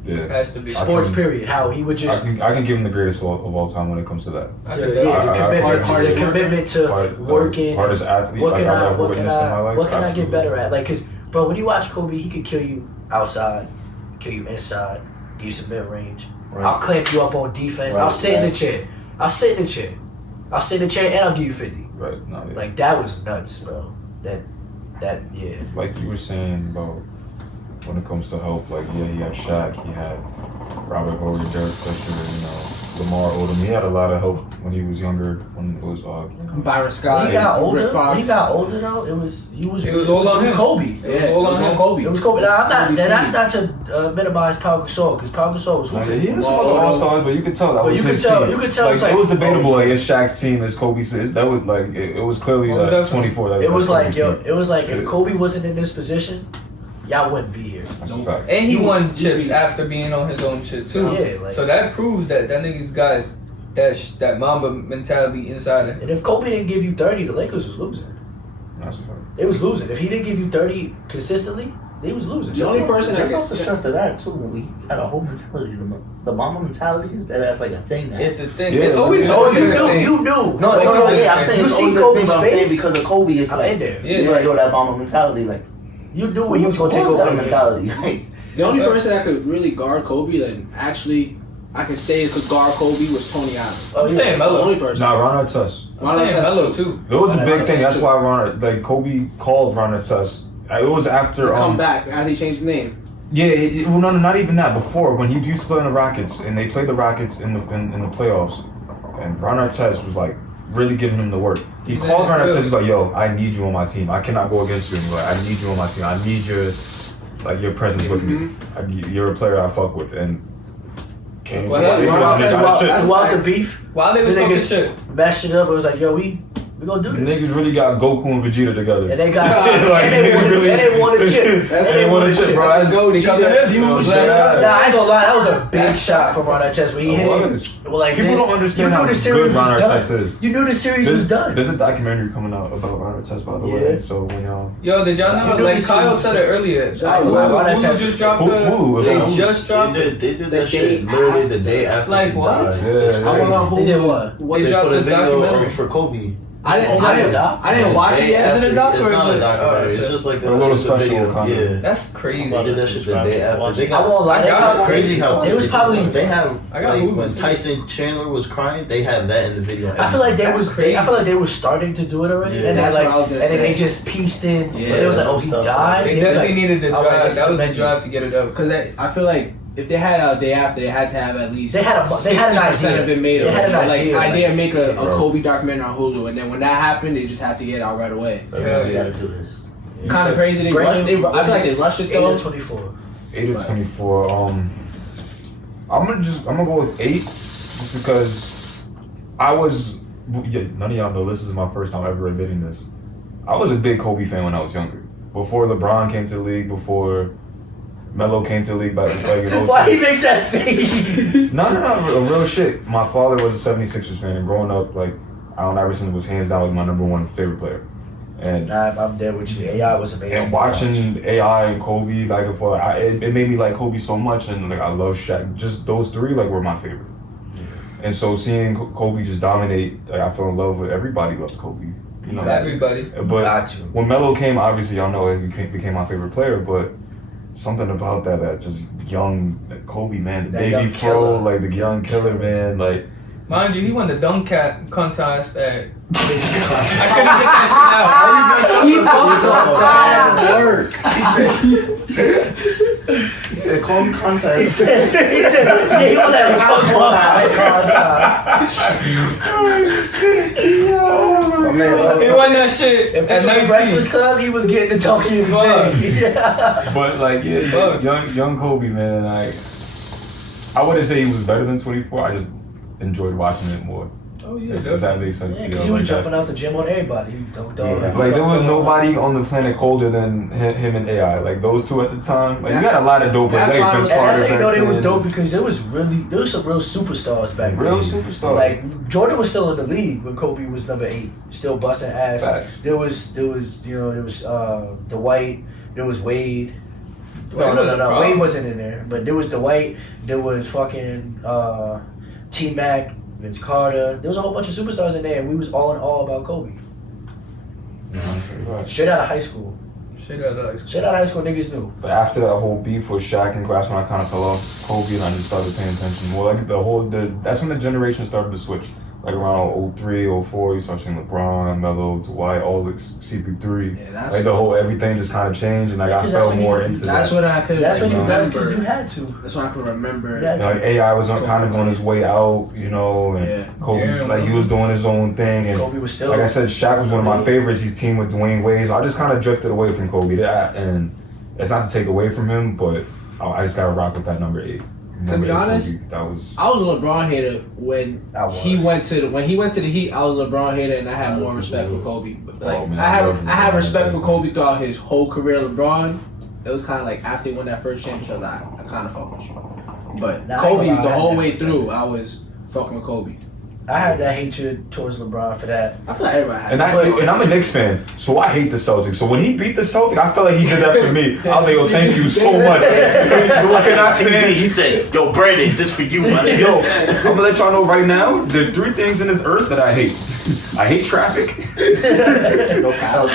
yeah. Has to be. Sports period. How he would just I can give him the greatest of all time when it comes to that. the commitment to working. Hardest athlete What can I've I ever what can witnessed in my I life. what can I get Absolutely. better at? Like, cause bro, when you watch Kobe, he could kill you outside, kill you inside, give you some mid range. Right. I'll clamp you up on defense. Right, I'll sit in the right. chair. I'll sit in the chair. And I'll give you 50. Right. No, yeah. Like, that was nuts, bro. That yeah. Like you were saying about when it comes to help, like yeah, he had Shaq, he had Robert Horry, Derek Fisher, Lamar Odom. He had a lot of help when he was younger. When it was Byron Scott. When he got Rick older, Fox. though, it was all on him. Kobe. Yeah, it was all Kobe. It was Kobe. Now, that's not to minimize Pau Gasol, because Pau Gasol was hooping. he was some other all-stars, but you could tell that But was you could his tell- team. you could tell Like, it's like, it was debatable. oh, Like yeah. it's Shaq's team, it's Kobe's team. That was like it was clearly Well, that's- 24. That It was like, Kobe's yo, team. it was like if Kobe wasn't in this position, y'all wouldn't be here. That's a fact. And he You- won you chips be- after being on his own shit too. Yeah, like- so that proves that nigga's got that Mamba mentality inside him. And if Kobe didn't give you 30, the Lakers was losing. That's a fact. They was losing. If he didn't give you 30 consistently, they was losing. The only person that Just can off the strength of that too, when we had a whole mentality, the mama mentality is that's like a thing now. It's a thing. Yeah, it's always Oh, been you a knew, thing. you knew. No, yeah, I'm saying you it's see always been a Kobe's thing, but I'm saying face. because of Kobe, it's I'm like in there. Yeah. you're like, yo, that mama mentality, like You knew when he was gonna take over that the game. mentality. Like, The only person that could really guard Kobe, like actually, I could say could guard Kobe was Tony Allen. I'm saying That's the Melo. only person. Nah, Ron Artest. I'm saying Melo too. It was a big thing. That's Artest. why Kobe called Ron Artest. It was after To come back after he changed his name. Yeah, well, no, not even that. Before, when he used to play in the Rockets, and they played the Rockets in the playoffs, and Ron Artest was like really giving him the work. He called Ron Artest. He's like, "Yo, I need you on my team. I cannot go against you anymore. I need you on my team. I need your presence with me. You're a player I fuck with." And came Well, to Ron Artest Throughout the beef, While they was the talking niggas shit, mashed it up. It was like, yo, we gonna do this. Niggas really got Goku and Vegeta together. And they got Like, and they won a chip. That's they won a chip, bro. That's because of him. You know what I'm Nah, saying? I ain't gonna lie, that was a big shot from Ron Artest when he hit it. was. Well, like People this, don't understand you how knew the good series Ron was Artest done. is. You knew the series was done. There's a documentary coming out about Ron Artest, by the Yeah. way. So when y'all yo, did y'all know? You knew Like this Kyle was- said it earlier. Ron Artest Hulu just dropped Hulu was on. They just dropped it. They did The that shit day literally the day after Like he what? died. Yeah, I don't know who They did what? They They dropped put a the video documentary. for Kobe. I didn't watch it Day yet. Is it a after- doc or It's is not it- a documentary. oh, It's it's just like a little it's a special video. kind of. Yeah. That's crazy. They did that shit the day after. They I got won't lie, they I got probably crazy how they was probably. they have I got like Hulu when too. Tyson Chandler was crying, they had that in the video. I feel like That's I feel like they were starting to do it already, Yeah. and then That's like, what I was and gonna then say. they just pieced in. Yeah. But it was like, oh, he died. They And it was definitely like, needed the all right, drive. let's That was the cement drive to get it up. Because I feel like if they had a day after, they had to have at least They had an 60% idea. of it made They had an already. idea, Like idea like- make a Bro. Kobe documentary on Hulu, and then when that happened, they just had to get it out right away. so we gotta do this. Kind of crazy. I feel like they rushed it 8 though. or 24. 8 or 24. I'm gonna go with 8, just because none of y'all know this is my first time ever admitting this. I was a big Kobe fan when I was younger. Before LeBron came to the league, before Melo came to the league back in those Why he days. makes that face? No, a real shit. My father was a 76ers fan, and growing up, like, Allen Iverson was hands down like my number one favorite player. And Nah, I'm there with you. AI was amazing. and watching AI and Kobe back and forth, it made me like Kobe so much, and like I love Shaq. Just those three like were my favorite. And so seeing Kobe just dominate, like I fell in love with everybody loves Kobe. You know, Everybody. but Got to. when Melo came, obviously y'all know he became my favorite player, but something about that just young Kobe, man, the That baby young pro, killer. like the young killer, man, like. Mind you, he won the dunk contest at. I couldn't get that shit out. He walked outside work. He said, call me contest. He said, yeah, he was at He won that shit If this at was a 19. Breakfast Club, he was getting the donkey of the day. Yeah. But like, young Kobe, man. I wouldn't say he was better than 24. I just enjoyed watching it more. Oh yeah, If that makes sense. Yeah, to you. because he was jumping out the gym on everybody. He dunked all Yeah. Like there was nobody on the planet colder than him and AI. Like those two at the time. Like you had a lot of dope. Like That Vince final- And that's Carter how you know back they was then. dope because there was some real superstars back then. Real superstars. Like Jordan was still in the league when Kobe was number 8, still busting ass. Facts. There was Dwight, there was Wade. Dwight was a No. problem. Wade wasn't in there, but there was Dwight, there was fucking T Mac, Vince Carter. There was a whole bunch of superstars in there, and we was all in awe about Kobe. Right. Straight out of high school. Straight out of High school, niggas knew. But after that whole beef with Shaq and that's when I kind of fell off Kobe and I just started paying attention more. Like that's when the generation started to switch. Like around 03, 04, you start seeing LeBron, Melo, Dwight, all the CP3. Yeah, that's Like the whole everything just kind of changed, and like I 'cause that's fell when more you- into That's that. what I could. That's when you done remember. because you had to. That's what I could remember. Yeah. Like AI was kind of on his way out, you know, and Yeah. Kobe, Yeah, like he was doing his own thing, and Kobe was still. like I said, Shaq was one of my favorites. He's teamed with Dwayne Wade, so I just kind of drifted away from Kobe. And it's not to take away from him, but I just gotta rock with that number 8. To be honest, Kobe, that was. I was a LeBron hater when he went to the Heat. I was a LeBron hater, and I had more respect for Kobe. But, like Oh, man, I have LeBron. respect for Kobe throughout his whole career. LeBron, it was kind of like after he won that first championship, I kind of fuck with you. But Nah, I Kobe, ain't gonna lie, the I whole had way that through, respect. I was fucking with Kobe. I had that hatred towards LeBron for that. I feel like everybody had. And I'm a Knicks fan, so I hate the Celtics. So when he beat the Celtics, I felt like he did that for me. I was like, yo, thank you so much. I cannot stand. He said, yo, Brandon, this for you, man. Yo, I'm gonna let y'all know right now. There's 3 things in this earth that I hate. I hate traffic. No cap.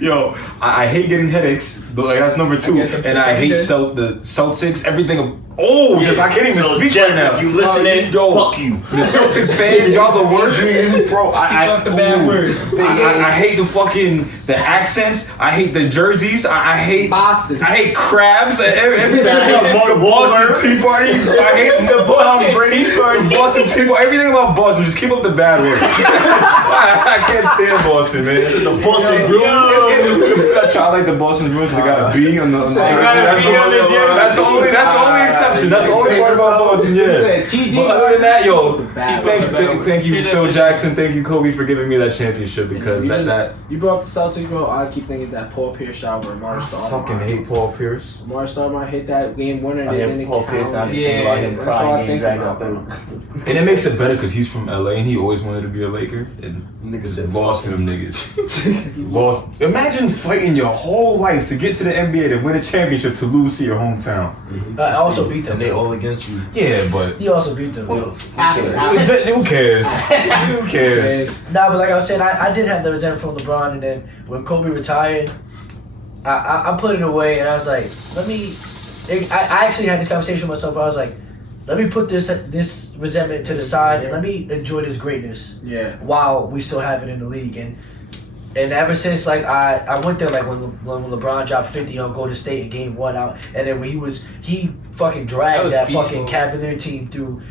Yo, I hate getting headaches. But like that's number 2. get them And I hate shit the Celtics. Everything. Oh, just, I can't even So, speak Jeff, right now. if you listening, Yo, fuck you. The Celtics fans, y'all the worst. Bro, Fuck the bad word. I hate the accents. I hate the jerseys. I hate Boston. I hate crabs. Everything. Boston Boston Tea Party. I hate the Tom Brady. The Boston Tea Party. Everything about Boston. Just keep up the bad work. I can't stand Boston, man. The Boston Bruins. I like the Boston Bruins. They got a B on the. They got a B on the jersey. That's the only exception. That's the only part about Boston. You Yeah. said TD. But other than that, yo, Bad thank you, Cheer Phil that shit. Jackson. Thank you, Kobe, for giving me that championship because You brought up the Celtics, bro. All I keep thinking is that Paul Pierce shot where Amari I Stoudemire. fucking hate Paul Pierce. Amari Stoudemire hit that game winner. I They hear didn't Paul count. Pierce, I'm just Yeah, thinking about him that's all I crying, getting think dragged about, out there. And it makes it better because he's from LA and he always wanted to be a Laker. And Niggas niggas said lost to them niggas. Lost. Imagine fighting your whole life to get to the NBA to win a championship to lose to your hometown. I also beat them. And they all against you. Yeah, but He also beat them. who cares? Who cares? Nah, but like I was saying, I did have the resentment from LeBron, and then when Kobe retired, I put it away, and I was like, I actually had this conversation with myself. Where I was like, let me put this resentment to the side, and let me enjoy this greatness Yeah. while we still have it in the league. And ever since like I went there like when LeBron dropped 50 on Golden State in Game 1 out, and then when he fucking dragged that fucking peaceful. Cavalier team through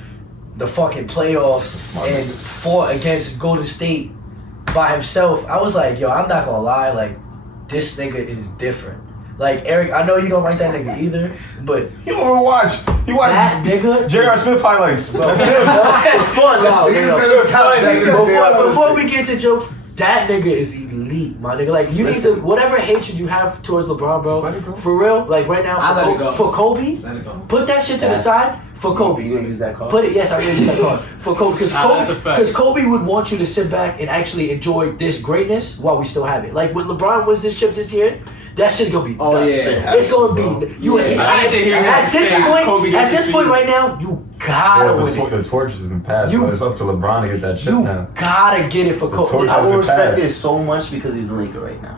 the fucking playoffs and fought against Golden State by himself. I was like, yo, I'm not gonna lie, like this nigga is different. Like Eric, I know you don't like that nigga either, but You overwatch. You watch that nigga. J.R. Smith highlights. Bro, That's him. fun now. Before Before we get to jokes, that nigga is elite, my nigga. Like you need to whatever hatred you have towards LeBron, Just let it bro. go. For real, like right now, I let it go. for Kobe, Let it go. put that shit to the side for Kobe. You gonna use that card? Put it, yes, I'm gonna use that card for Kobe because That's a fact. Kobe would want you to sit back and actually enjoy this greatness while we still have it. Like when LeBron was this chip this year, that shit's gonna be Oh, nuts. yeah. It's gonna be you. Yeah. I need to hear At you this say point, Kobe gets at this it point for you. right now, you gotta Oh, win it. the torch has been passed. You- But it's up to LeBron to get that chip You now. gotta get it for torch Kobe. I will been respect passed. it so much because he's a Laker right now.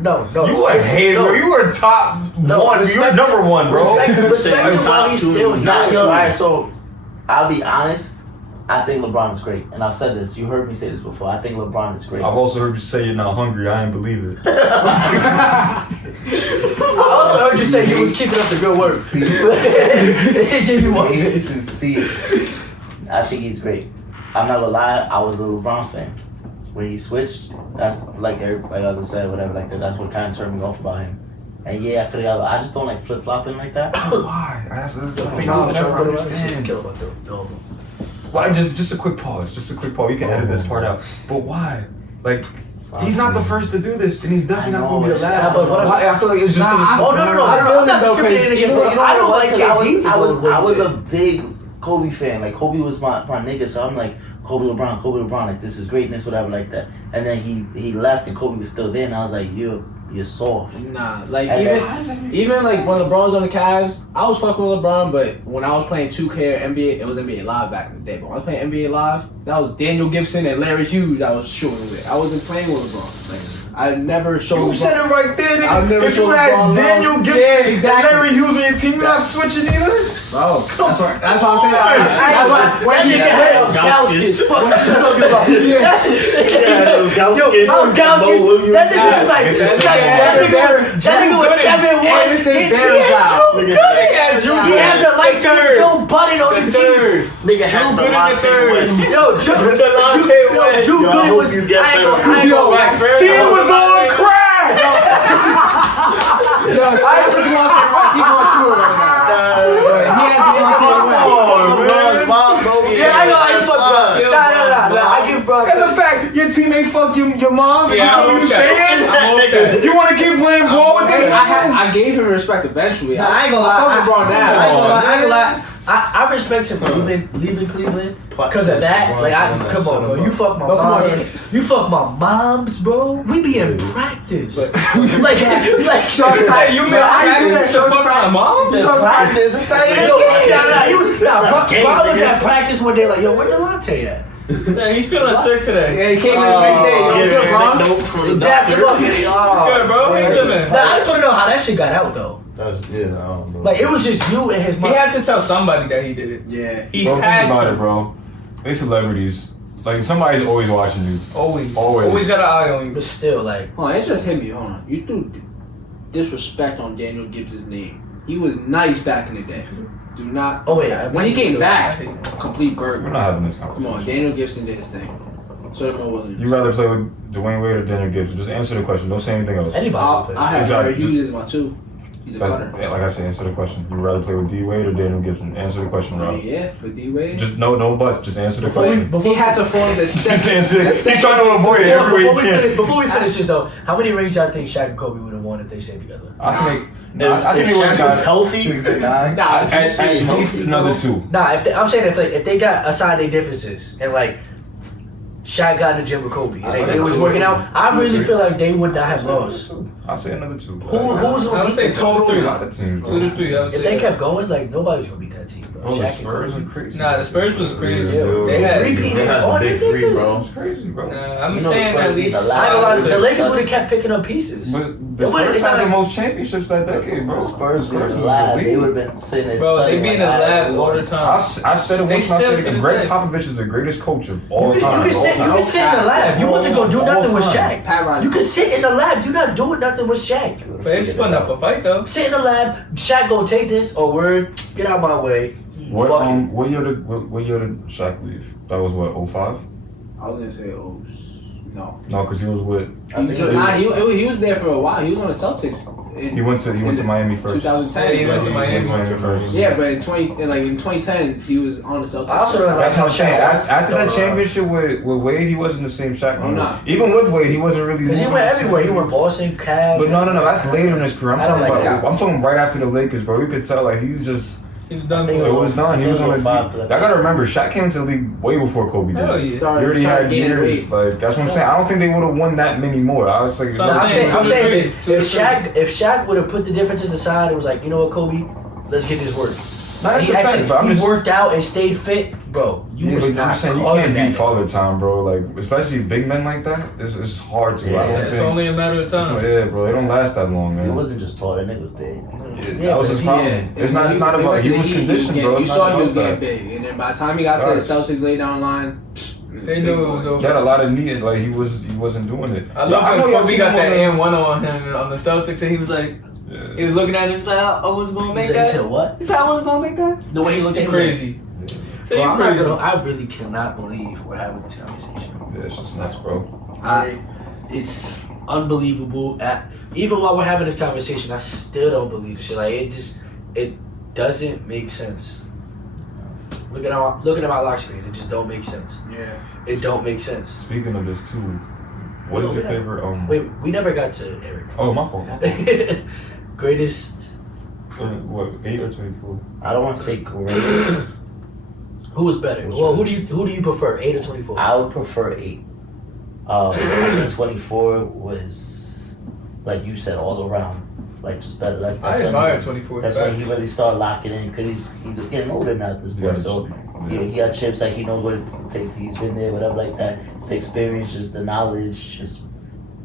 No. You a hater. No. You were top No, one. You were respect- number one, bro. respect- Say, him while he's still not young. yo. Alright, so I'll be honest. I think LeBron is great, and I've said this. You heard me say this before. I think LeBron is great. I've also heard you say you're not hungry. I ain't believe it. I also heard you say you was keeping up the good work. You wasn't. See, I think he's great. I'm not gonna lie. I was a LeBron fan when he switched. That's like others said, whatever like that. That's what kind of turned me off about him. And yeah, I could have. I just don't like flip flopping like that. Why? That's the thing No, I never understand. Why? Just a quick pause. Just a quick pause. You can edit this part out. But why? Like, he's not the first to do this, and he's definitely not going to be the last. but what Why? I feel like it's just. Oh no! I'm not discriminating against him. I don't like KD. I was a big Kobe fan. Like Kobe was my nigga, so I'm like Kobe LeBron. Like this is greatness, whatever, like that. And then he left, and Kobe was still there, and I was like, you're soft. Nah, like And even like when LeBron was on the Cavs, I was fucking with LeBron, but when I was playing 2K or NBA, it was NBA Live back in the day. But when I was playing NBA Live, that was Daniel Gibson and Larry Hughes I was shooting with. I wasn't playing with LeBron. Like I never showed. You said it right there, I've never nigga. If you showed had LeBron Daniel love. Gibson Yeah, exactly. and Larry Hughes on your team, you're not switching either. Bro, that's what I'm saying. That's why when he said Gauskas. What you talking about? Gauskas. That nigga was like, that nigga was 7'1". He had the lights on Joe Budden on the team. Nigga had the Delonte West. Yo, Drew Gooden was. I ain't gonna lie. He was on crack. Yo, I was Delonte West. He's on tour right now. He had Delonte West. Yeah, I know how you fuck bro. Nah. I give bro. As a fact, your team ain't fuck your mom. Yeah, you know what I'm saying? You want to keep playing ball with them? I gave him respect eventually. Nah, I ain't gonna lie. fuck LeBron now. I ain't gonna lie. I respect him leaving Cleveland because of that. Like, come on, bro. You fuck my moms. You fuck my moms, bro. We be in practice. like, Hey, you made practice to fuck my mom? Practice. It's not even Bro was at practice one day. Like, yo, where Delonte at? Hey, he's feeling sick today. Yeah, he came in the next day. Yo, good, bro. They dapped him up. Good, bro. What you doing? Nah, I just want to know how that shit got out, though. I don't know. Like, it was just you and his He mom. had to tell somebody that he did it. Yeah. He Bro, had think about to. it, bro. They celebrities. Like, somebody's always watching you. Always Always. got an eye on you. But still, like, Hold on, it just hit me. Hold on. You threw disrespect on Daniel Gibbs' name. He was nice back in the day. Do not. oh yeah. When he came back, complete We're burger. not having this Come conversation. on, Daniel Gibson did his thing. So did Mo Williams. You rather play with Dwayne Wade or Daniel Gibson? Just answer the question. Don't say anything else. Anybody. I have Exactly. Larry Hughes as my two. He's a cutter. Yeah, like I said, answer the question. You rather play with D Wade or Daniel Gibson? Answer the question, I Rob. mean, yeah, but D Wade. Just no buts. Just answer the question. He had to form the Just second. answer. He's trying to avoid it every way he can. Before we finish this though, how many rings y'all think Shaq and Kobe would have won if they stayed together? I think. I think they would have got healthy. Nah, at least another two. Nah, I'm saying if they got aside their differences and like Shaq got in the gym with Kobe and they was working out, I really feel like they would not have lost. I'll say another two. Who's I gonna would beat say them? total A 3. lot of teams, 2 to 3. I would If say they that. kept going, like nobody's gonna beat that team, bro. Bro, the Shaq Spurs are and Kobe. crazy. Nah, the Spurs was crazy. Yeah. They had. Three-peat. They had the big three, bro. It's crazy, bro. I'm You know saying the at Spurs least. need a I ain't gonna lie, the 6. Lakers would have kept picking up pieces. But the It wouldn't- Spurs it's had not the like- most championships that decade, bro. Spurs were was in the lab. elite. They would have been sitting there Bro, they studying be in like the that. lab all the I time. said it They once, and I still said it to again. this Greg day. Popovich is the greatest coach of all You time. can sit in the lab. You wasn't gonna do nothing with Shaq. Pat Riley. You can sit in the lab. You're not doing nothing with Shaq. But they spun up a fight though. Sit in the lab. Shaq gonna take this. Oh, word. Get out my way. What year did Shaq leave? That was what, 05? I was gonna say, no. No, because he was with. He was there for a while. He was on the Celtics. He went to Miami first. 2010. Yeah, he went to Miami first. Yeah, but in 2010s, he was on the Celtics. I also don't That's what I'm saying. Shaq- After that no, championship with Wade, he wasn't the same Shaq. I'm not. Even with Wade, he wasn't really. Because he moving went the everywhere. He same. went Boston, Cavs. But no. That's later in his career. I don't like Shaq. I'm talking right after the Lakers, bro. You could tell like he's just. He was done I think for It was done. He was on the. 05 for I that. gotta remember, Shaq came into the league way before Kobe did. Hell yeah. He already had years. Like that's what I'm saying. I don't think they would have won that many more. I was like, So No, I'm I'm saying saying if Shaq would have put the differences aside and was like, you know what, Kobe, let's get this work. That's he a fact, actually but I'm he just- worked out and stayed fit, bro. You was but not I'm saying you guarding can't that beat nigga. Father Time, bro. Like, especially big men like that, it's hard to. Yeah, I don't It's think. only a matter of time. Yeah, bro. They don't last that long, He man. wasn't just tall, that nigga was big. Yeah, that was his problem. It's not about. He was conditioned, bro. You It's not saw he about was getting that. big, and then by the time he got to the Celtics lay down line, They knew it was over. He had a lot of need. Like he wasn't doing it. I love know when y'all Kobe seen got him that on and one on him on the Celtics, and he was like, he was looking at him, he was like, I wasn't gonna make He that. said what? He said, I wasn't gonna make that. The way he looked at him, Crazy. So Bro, you I'm not crazy. gonna, I really cannot believe we're having this conversation. Yeah, it's just nuts, bro. It's unbelievable. Even while we're having this conversation, I still don't believe this shit. Like it doesn't make sense. Looking at my lock screen, it just don't make sense. yeah. It don't make sense. Speaking of this too, what is your favorite? Wait, we never got to Eric. Oh, my fault. Greatest. What 8 or 24? I don't want to say greatest. Who was better? Well, who do you prefer, 8 or 24? I would prefer 8. I think 24 was, like you said, all around, like just better. Like I that's when admire he- 24. That's when he really started locking in because he's getting older now at this point. So he got chips, like he knows what it takes. He's been there, whatever, like that. The experience, just the knowledge, just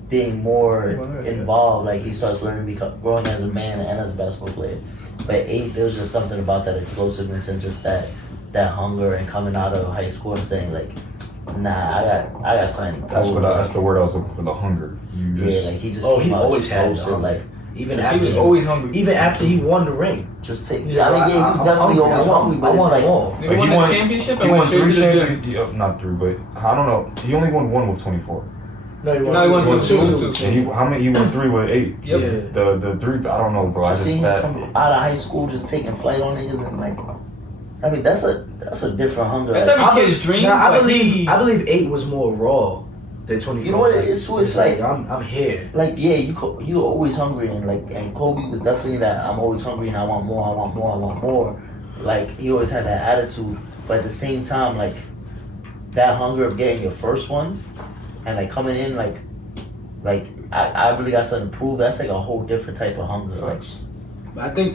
being more involved. Like he starts learning, growing as a man and as a basketball player. But 8, there was just something about that explosiveness and just that hunger and coming out of high school and saying like, nah, I got something. That's the word I was looking for. The hunger. You just Like he just. Oh, came he out always had explosive, the like even He after was always hungry. even after he won the ring. just take. He's I like, mean, yeah, he was I'm definitely hungry. always I want- hungry, I but it's want like. them all. He won the championship and went straight to the gym. Not 3, but I don't know. He only won 1 with 24. No, he won No, he won two. two. And how many? He won 3 with 8. Yep. Yeah. The 3. I don't know, bro. I I just seen him that. come out of high school just taking flight on niggas and like. I mean, that's a different hunger. That's like, every kid's dream. I but believe 8 was more raw than 24. You know what it is? It's like- I'm here. Like yeah, you always hungry and Kobe was definitely that. I'm always hungry and I want more. I want more. I want more. Like he always had that attitude, but at the same time, like that hunger of getting your first one, and like coming in like I really got something to prove. That's like a whole different type of hunger. Like I think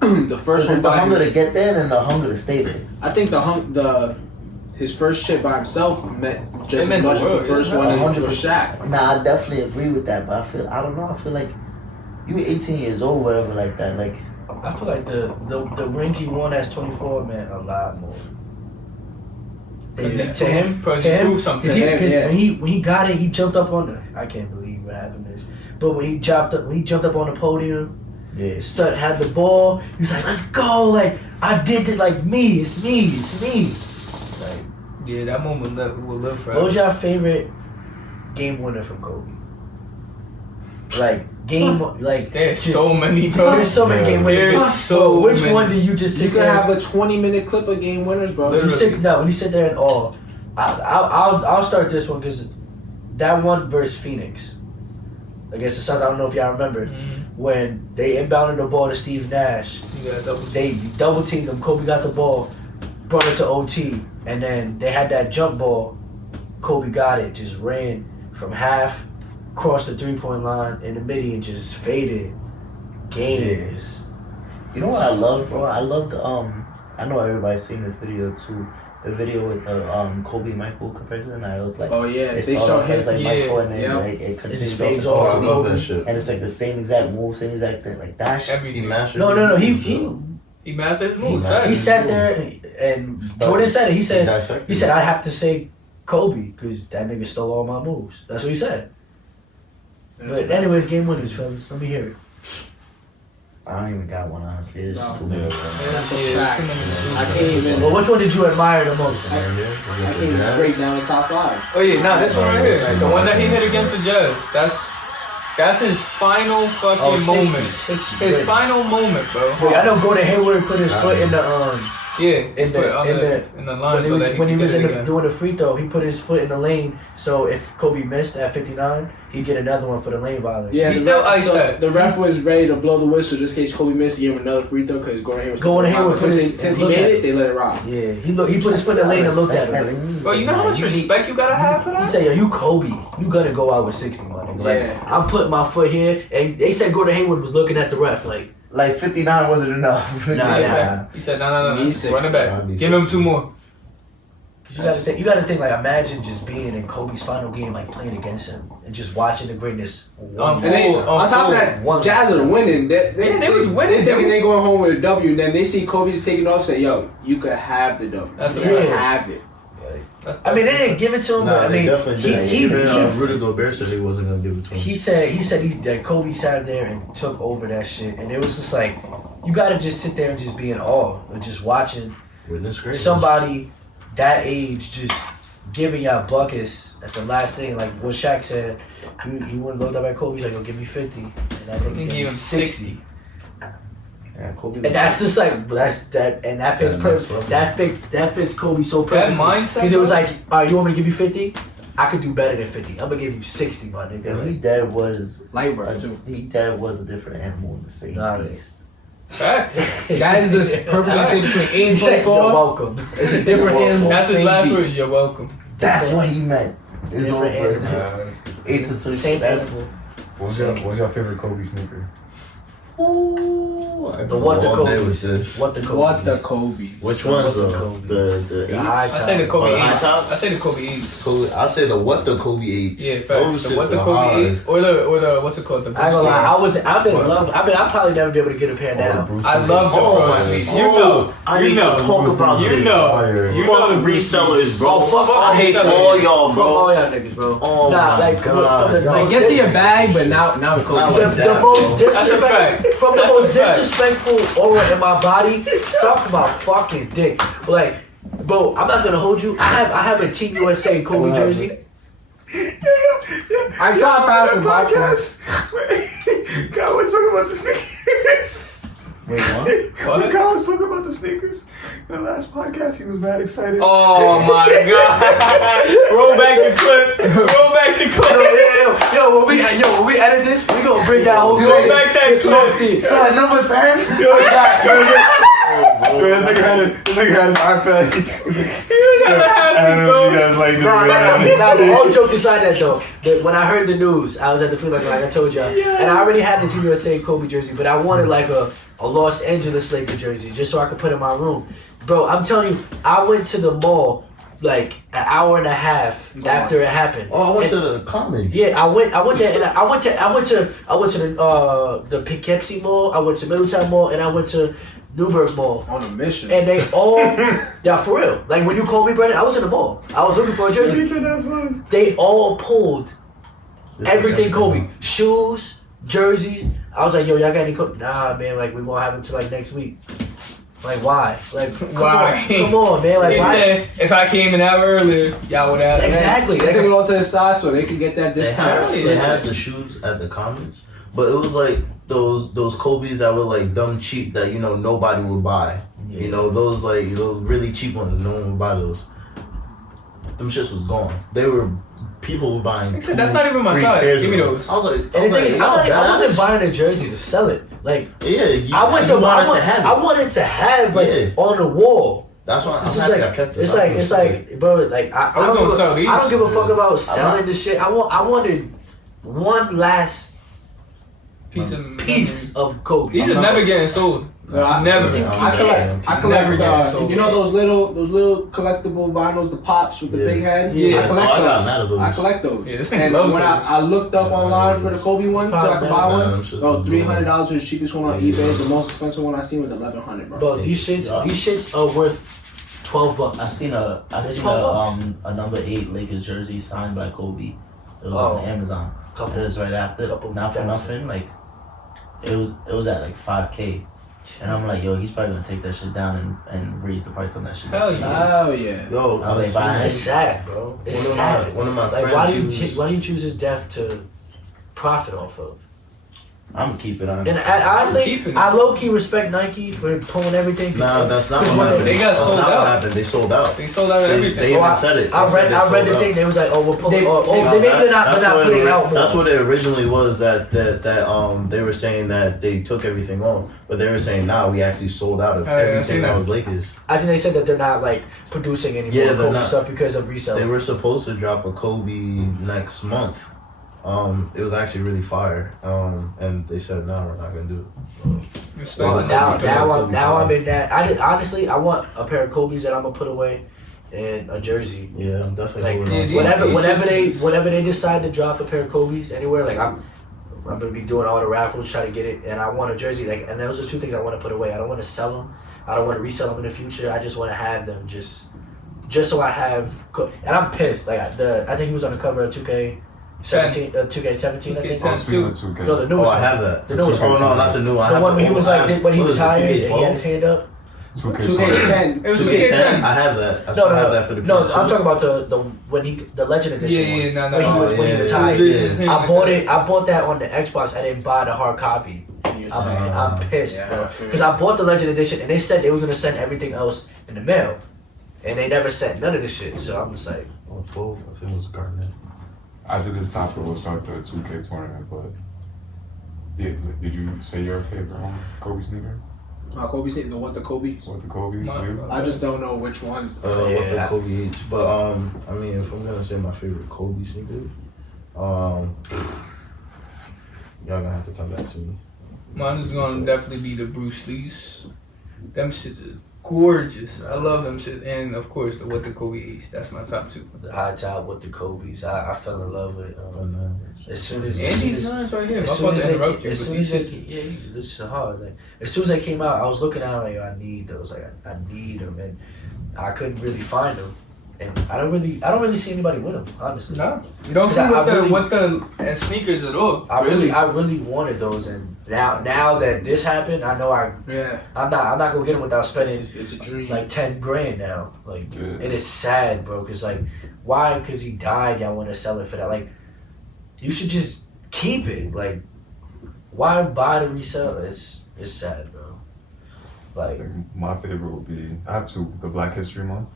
the first there's one the by hunger to his, get there and the hunger to stay there. I think his first shit by himself meant just It meant as much the as world, the first yeah. one as 100%. Shaq. Nah, I definitely agree with that, but I don't know. I feel like you 18 years old, whatever, like that. Like I feel like the ring he won as 24 meant a lot more. To him, proved something. because Yeah. when he got it, he jumped up on the. I can't believe what happened this, but when he jumped up on the podium, yeah, had the ball. He was like, "Let's go!" Like I did it. Like me, it's me. Like, Yeah, that moment will live what forever. was your favorite game winner from Kobe? Like There's just- so many, bro. There's so many game winners. There's so Which many. one do you just You sit could there? have a 20-minute clip of game winners, bro. When you sit there and I'll start this one because that one versus Phoenix against the Suns. I don't know if y'all remember when they inbounded the ball to Steve Nash. You got double. They double teamed him. Kobe got the ball, brought it to OT, and then they had that jump ball. Kobe got it, just ran from half, crossed the 3-point line in the midi, and just faded. Game. yes. You know what I love, bro? I loved I know everybody's seen this video too. The video with the Kobe Michael comparison. I was like, Oh yeah, it they started show off as him. like Yeah, Michael, and then yeah. like it continues fades off off as to I love Kobe, that shit. and it's like the same exact move, same exact thing. Like that shit. He Everything. mastered No. it. He mastered his moves. mastered he He's sat there and Jordan said it. He said I have to say Kobe because that nigga stole all my moves. That's what he said. But anyways, game winners, fellas. Let me hear it. I don't even got one, honestly. It's just too Yeah, many. bro. That's a Yeah, fact. too many moves. I can't even. Well, which one did you admire the most? I can't even break down the top 5. Oh yeah, nah, this one right here, like, the one that he hit against the Jazz. That's his final fucking moment. 60. His Wait. final moment, bro. Wait, I know Gordon Hayward put his foot in the Yeah, in put it on the the line so that when he can was get in it the, again. doing the free throw, he put his foot in the lane. So if Kobe missed at 59, he'd get another one for the lane violation. Yeah, He the still ref, iced so that. the ref was ready to blow the whistle just in case Kobe missed. He gave him another free throw because Gordon Hayward. Gordon Hayward since, put his- since he look made at it, it. they let it rock. Yeah, he put his foot in the lane and looked at him. Bro, you know how much respect you gotta have for He that? said, "Yo, you Kobe, you gonna go out with 60, my nigga. Like Yeah. I'm putting my foot here." And they said Gordon Hayward was looking at the ref like, like 59 wasn't enough. Nah. He said, no. Me 60. Run it back. Give him 2 more. Cause you gotta think, like, imagine just being in Kobe's final game, like playing against him and just watching the greatness. On And they, on top of that, Jazz was winning. They was winning. They think they going home with a W, and then they see Kobe just taking off. Say, "Yo, you could have the W. You could have it." I mean, they didn't give it to him. Nah, but I they mean, definitely didn't. Rudy Gobert said he wasn't gonna give it to him. he said that Kobe sat there and took over that shit, and it was just like, you gotta just sit there and just be in awe of just watching somebody that age just giving y'all buckets at the last thing. Like what Shaq said, he wouldn't look up at Kobe. He's like, "Yo, give me 50," and that nigga gave him 60. Yeah, Kobe And that's just like that fits perfect. That fits Kobe so perfectly. That mindset, because it was like, all right, you want me to give you 50? I could do better than 50. I'm gonna give you 60, my nigga. Yeah, he dad was Light work too. he dad was a different animal in the same beast. Fact. That is the perfectly say between 8 He and said, "You're 24. welcome." It's a different animal. That's his same last beast. words. You're welcome. That's what he meant. It's Different over. animal. 8 to 2. Same That's animal. What's your favorite Kobe sneaker? The what the Kobe? What the Kobe? What the Kobe? Which ones The though? Kobe's. The high I say the top. Kobe Oh, the high 8s. tops? I say the Kobe 8s. Kobe, I say the what the Kobe 8s. Yeah, Those facts. The shits what the are Kobe hard. 8s or the what's it called? The I ain't gonna lie, Bruce I've been What? love. I mean, I'll probably never be able to get a pair now. I love the Oh Bruce my Lee. God. You know. I You need know. to talk about You this. know. You know Fuck the Bruce Lee. resellers, bro. Oh, fuck I hate resellers. all y'all, Fuck bro. all y'all niggas, bro. Oh nah, my like God, from the y'all. Like, get to your bag, but now it's Kobe. Now the, it's the that, most bro. That's a fact. from the That's most a fact. disrespectful aura in my body, suck my fucking dick. Like, bro, I'm not gonna hold you. I have a Team USA Kobe jersey. I tried past the podcast. God was talking about the sneakers. Wait, what? What? God was talking about the sneakers. In the last podcast, he was mad excited. Oh my God! Roll back the clip. Roll back the clip. Yo, when we edit this, we gonna bring that whole Roll back that clip. see. So at number 10? This nigga had his iPad. He was hella I happy, don't know if you bro. guys like this. Nah, all jokes aside that though, that when I heard the news, I was at the flea market like I told y'all. And I already had the Team USA Kobe jersey, but I wanted like a Los Angeles Lakers jersey just so I could put in my room. Bro, I'm telling you, I went to the mall like an hour and a half after it happened. Oh, I went to the Commons. Yeah, I went there, and I went to the Poughkeepsie Mall, I went to Middletown Mall, and I went to Newburgh Mall. On a mission. And they all, yeah, for real. Like when you called me, Brendan, I was in the mall. I was looking for a jersey. They all pulled everything Kobe, shoes, jerseys. I was like, yo, y'all got any Kobe? Nah, man. Like we won't have it until like next week. Like why? Like Why? Come on, man. Like He why? said, if I came an hour earlier, y'all would have. Exactly. They took it all to the side so they could get that discount. They had the shoes at the Commons, but it was like those Kobe's that were like dumb cheap that nobody would buy. Yeah. You know those like those really cheap ones. No one would buy those. Them shits was gone. They were people were buying. He said, that's not even my 3 size. pairs Give me of them. those. I was like, And the thing is, I wasn't buying a jersey to sell it. Like Yeah, I wanted to have like Yeah. on the wall. That's why I'm It's just happy like I kept it. it's like bro, like I was don't gonna give sell a, these. I don't give a fuck about selling the shit. I wanted one last piece of Kobe. These are never getting sold. No, I Never. I collect Never get sold. you know those little collectible vinyls, the pops with the Yeah. big head. Yeah. I collect Oh, I got those. mad at those. I collect those. Yeah, this nigga and loves when those. I looked up online for the Kobe one, so I could buy Nah, them one. shits Bro, was $300 was the cheapest one on eBay. The most expensive one I seen was $1,100, bro. Bro, these shits are worth $12. I seen a number 8 Lakers jersey signed by Kobe. It was on Amazon. It was right after. Not for nothing. Like it was at like $5K. And I'm like, yo, he's probably gonna take that shit down and raise the price on that shit. Hell yeah. Oh yeah. Yo, I was like, It's sad, bro. It's sad. One of my Like friends. why do you choose his death to profit off of? I'm gonna keep it on. And honestly, keeping it. I low key respect Nike for pulling everything. Nah, that's not Because what happened. They got That's sold not out. what happened. They sold out. They sold out They everything. even said it. I They said read they the sold thing. out. They was like, oh, we're pulling. They- Maybe they're not putting it out more. That's what it originally was. That they were saying that they took everything on, but they were saying nah, we actually sold out of Oh, yeah, I everything seen that that. was Lakers. I think they said that they're not like producing any Yeah, more they're Kobe not. stuff because of resale. They were supposed to drop a Kobe next month. It was actually really fire. And they said no, we're not gonna do it. Respect Well, to now Kobe. I'm in that. I want a pair of Kobe's that I'm gonna put away, and a jersey. Yeah, I'm definitely Like holding yeah, on to whenever they decide to drop a pair of Kobe's anywhere, like I'm gonna be doing all the raffles, try to get it, and I want a jersey. Like, and those are two things I want to put away. I don't want to sell them. I don't want to resell them in the future. I just want to have them just so I have. And I'm pissed. Like I think he was on the cover of 2K17. 2K17, I think. Oh, speaking of 2K. No, the newest I one. have that. The newest Oh one. no, not the new one. The one where he was like, when he retired, and he had his hand up. 2K10. It was 2K10. I have that. I still have that for the No, PS2. I'm talking about the Legend Edition one. When he retired. Yeah. I bought that on the Xbox. I didn't buy the hard copy. I'm pissed, bro. Because I bought the Legend Edition and they said they were gonna send everything else in the mail, and they never sent none of this shit. So I'm just like, 12. I think it was a Garnet. After this topic, we'll start the 2K tournament. But yeah, did you say your favorite Kobe sneaker? Kobe said the what the Kobe. What the Kobe's? I just don't know which ones. What the Kobe each. But I mean, if I'm gonna say my favorite Kobe sneaker, y'all gonna have to come back to me. Mine is gonna definitely be the Bruce Lee's. Them shits is gorgeous. I love them shits, and of course the What the Kobe East. That's my top two. the high top with the Kobe's. I fell in love with. As soon as And these nice right here. As soon as they this is hard. Like as soon as they came out, I was looking at them like I need those. Like I need them, and I couldn't really find them. And I don't really see anybody with them, honestly. No, you don't see with the sneakers at all. I really wanted those, and now that this happened, I know I'm not gonna get them without spending. It's a dream. Like $10,000 now, like, Yeah. and it's sad, bro. Cause like, why? Cause he died. Y'all want to sell it for that? Like, you should just keep it. Like, why buy the resell? It's sad, bro. Like, my favorite would be I have two. The Black History Month.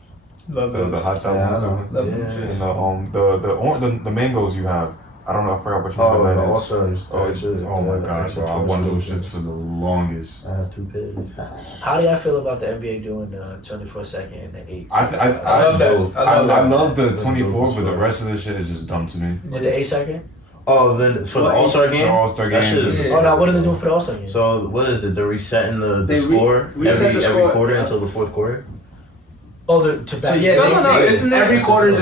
Love The hot top ones. Love them shit. And the mangoes you have. I don't know. I forgot which one. Oh, that the is. All-Stars. Oh my god, bro! I wanted those shits for the longest. I have 2 pairs. how do y'all feel about the NBA doing the 24-second and the 8? I love that. I love the 24, but the rest of the shit is just dumb to me. With the 8-second? Oh, then for the All-Star game? The All-Star That game. shit- Oh no, what are they doing for the All-Star game? So what is it? They're resetting the They score reset the every score, quarter yeah. until the fourth quarter? Oh, to back. So yeah, No, isn't it? every quarter is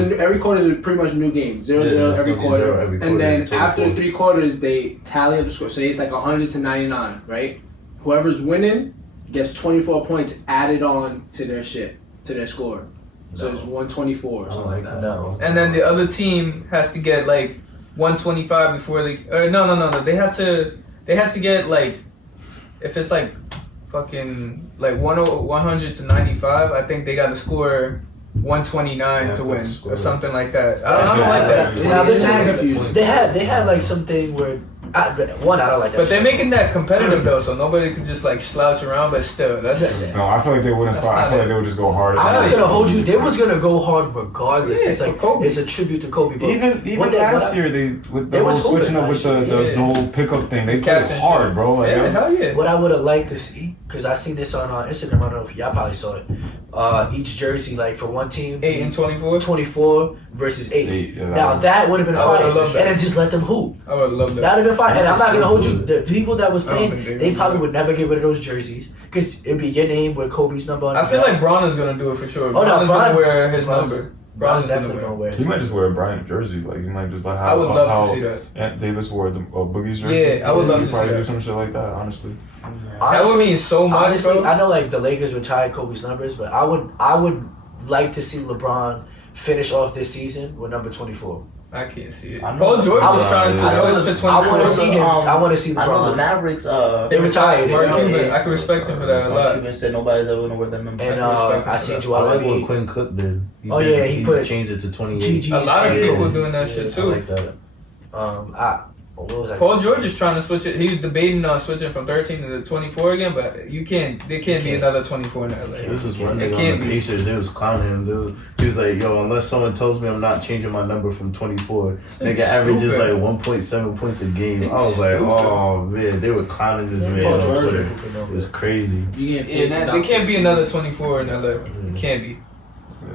pretty much a new game. 0-0 it's every gonna be quarter. 0 every quarter And then until the after fourth. 3 quarters, they tally up the score. So it's like 100 to 99, right? Whoever's winning gets 24 points added on to their score. So it's 124 or something like that. No. And then the other team has to get like 125 before they. No. They have to get like, if it's like fucking like 100 to 95, I think they got to score 129 to win or something like that. I don't like that. Now, listen, confusing. they had like something where I don't like that. But they're shit. making that competitive though, so nobody can just like slouch around. But still, that's No, I feel like they wouldn't start. I feel like they would just go harder. I'm not gonna hold you. They was gonna go hard regardless. Yeah, It's like for Kobe. it's a tribute to Kobe. But Even what they- last year, they with the they whole was hooping switching up with last the year. whole pickup thing, they played Captain hard, shit. bro. Like, Yeah, hell yeah. What I would have liked to see, because I seen this on Instagram. I don't know if y'all probably saw it. Each jersey, like for one team, 8 and 24. 24 versus 8. Yeah, Now that would have been I would've fine, loved that. and then just let them hoop. I would love that. That'd have been fine. And I'm not gonna hold you. The people that was I don't playing, think they they would. probably would never get rid of those jerseys because it'd be your name with Kobe's number on it. I feel like Braun is gonna do it for sure. Oh, no, Braun is Braun's- gonna wear his Braun's- number. Bron's is definitely gonna wear. He might just wear a Bryant jersey. Like he might just like how I would love how to see that. Ant Davis wore the Boogie's jersey. Yeah, I would love He'd to see probably that. do some shit like that. Honestly, That would mean so much, Honestly, bro. I know like the Lakers retired Kobe's numbers, but I would like to see LeBron finish off this season with number 24. I can't see it. I know- Paul George I was was- trying to I switch to I 24. want to see him. I want to see I know the LeBron. Mavericks. They retired. Mark Yeah. Cuban, I can respect him for that a Mark lot. Cuban said nobody's ever gonna wear that number. And respect I him seen for Joel I like what Embiid. Quinn Cook did. Oh, yeah, he put changed it to 28. Gigi. A lot of Yeah. people doing that shit I too. like that. What was that? Paul George is trying to switch it. He was debating on switching from 13 to 24 again, but you can't. There can't be another 24 in LA. This was one It nigga can't on the be. Pacers. They was clowning him. He was like, "Yo, unless someone tells me I'm not changing my number from 24, nigga averages like 1.7 points a game." I was like, Stupid. "Oh man," they were clowning this man Paul on George. Twitter. It was crazy. You get Yeah, there can't be another 24 in LA. It can't be.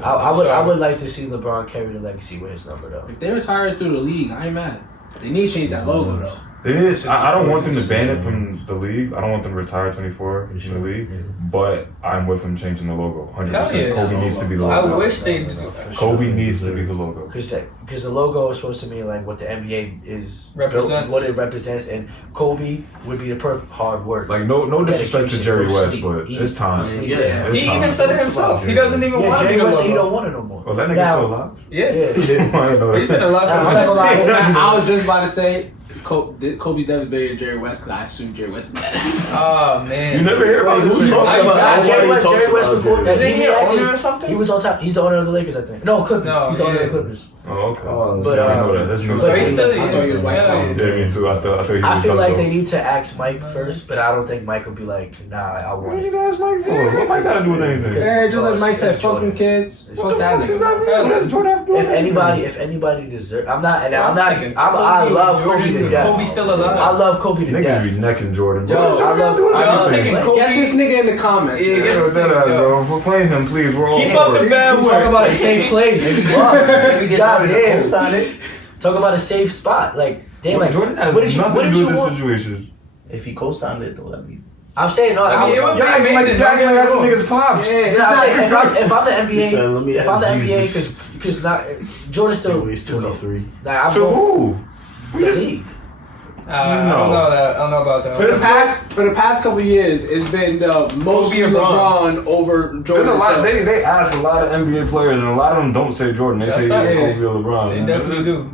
I would like to see LeBron carry the legacy with his number though. If they retire through the league, I ain't mad. They need to change that logo though. It is. I don't want them to ban it from the league. I don't want them to retire 24 from the league. But I'm with them changing the logo. 100%. Yeah. Kobe needs to be the I logo. wish they. Kobe needs to be the logo. Because the logo is supposed to mean like what the NBA is Represents. what it represents, and Kobe would be the perfect hard work. Like no disrespect to Jerry West, Sleep, but eat, it's time. sleep. Yeah. It's He time. even said it himself. He doesn't even Yeah, want to be Jerry the West, he logo. don't want it no more. Oh, that nigga Now- still alive? Yeah. I didn't know He's been that. alive I'm for not gonna lie. I was just about to say, Kobe's never bigger than Jerry West because I assume Jerry West is better. Oh man. You never hear about Who this shit. talks I- about Jerry West talks was about before. Jerry Isn't he an actually- owner or something? He was on top. He's the owner of the Lakers, I think. No, Clippers. No, He's the owner of yeah. the Clippers. Oh, okay. Oh, But, I didn't know that. That's new. but He still- I thought he was white. Yeah. Yeah, me too. I thought he was I feel like done they need to ask Mike first, but I don't think Mike will be like, nah, I What want did it. you ask Mike for? What Mike got to do with anything? Yeah, just like Mike said, That's fuck them Jordan. kids. What Fuck the that fuck does that nigga. mean? What does Jordan have to do with anything? If anybody deserves, I'm not, and I'm I'm not, thinking I love Kobe Jordan, to death. Kobe's still alive. I love Kobe to Niggas death. be necking Jordan. Yo, What does I Jordan love- have to do with I love anything? taking Like, Kobe. Get this nigga in the comments. Yeah, man. get Get that ass, bro. Flame him, please. We're all Keep for up the it. bad Talk work. about a safe place. Maybe get God Jordan to damn. co-sign it. Talk about a safe spot. Like, damn, like, Jordan has what did you nothing to do with this want? situation. If he co-signed it, though, that'd be. I'm saying no. I mean, it would be You're acting like amazing. that's the nigga's pops. I'm saying if I'm the He NBA, said, "Let me if I'm the have NBA, Jesus." because not Jordan's still He's too low. 23. Like, I'm To going who? the league. I don't know that. I don't know about that. For the past couple years, it's been mostly Kobe or LeBron over There's Jordan. a lot. himself. They ask a lot of NBA players, and a lot of them don't say Jordan. They That's say fact. Kobe or LeBron. They definitely do.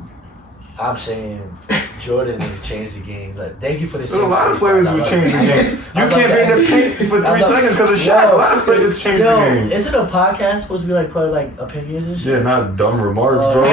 I'm saying Jordan has changed the game. Like, thank you for the. There's a lot of players who change the game. You can't be in the paint for 3 seconds because of Shaq. A lot of players change the game. Isn't a podcast supposed to be like part of like opinions and shit? Yeah, not dumb remarks, bro.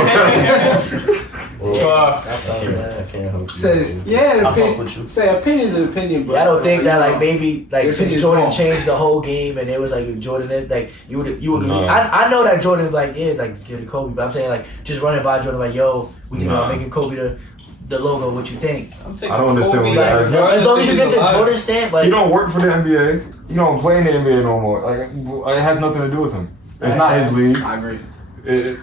Fuck. I felt that. I can't help you. Says yeah, I fuck opinion. with you. Say opinion's an opinion, but Yeah, I don't think that like maybe like Your since opinion's Jordan wrong. changed the whole game and it was like Jordan is like you would No. I know that Jordan was like yeah like get a Kobe, but I'm saying like just running by Jordan like yo we think about Nah. making Kobe the logo. What you think? I'm taking I don't understand Kobe. what that is. Like, as long as you get the Alive. Jordan stamp, like You don't work for the NBA. You don't play in the NBA no more. Like it has nothing to do with him. It's not his league. I agree.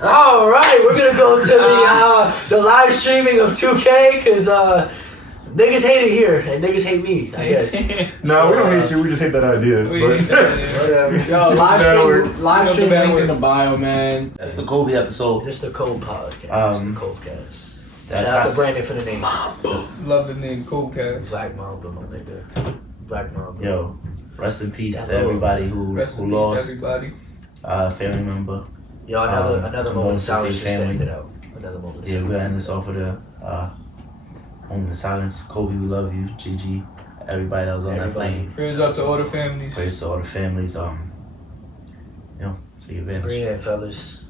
all right, we're gonna go to the live streaming of 2K because niggas hate it here and niggas hate me. I guess. No, we don't hate you. We just hate that idea. We- But- Yo, live stream Network. link in the bio, man. That's the Kobe episode. This the Code podcast. the Kobecast. That- Shout out to that's- Brandon for the name. Love the name Kobecast. Black Mamba, my nigga. Black Mamba. Yo, rest in peace That to everybody who Rest in peace, lost everybody. a family member. Yo, another moment of condolences to silence his just to family. end it out. Another moment of Yeah, silence. we're ending this off with a moment of silence. Kobe, we love you. Gigi, everybody that was on that Everybody. plane. Prayers up to all the families. Praise to all the families. Take advantage. Bring it in, fellas.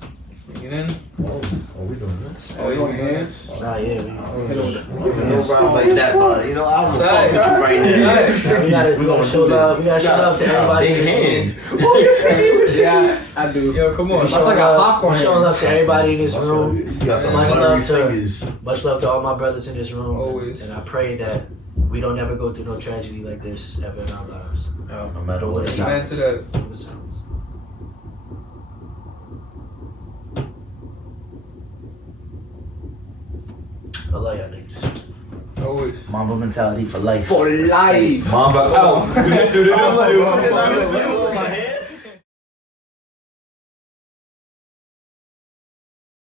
Bring it in. Oh, are we doing this? Oh, you want hands? Nah, yeah, Hit him with Go around like that, but you know, I will fuck with you right now. we gotta show love. We gotta show love to everybody in this room. Yeah, I do. Yo, come on. We That's showing like a love- popcorn we showing love to everybody in this room. You got some Much buttery love to- fingers. Much love to all my brothers in this room. Always. And I pray that we don't ever go through no tragedy like this ever in our lives. No matter what it is. Amen to that. What sounds? I love y'all niggas. Always. Mamba mentality for life. For life. Mamba out. Mamba.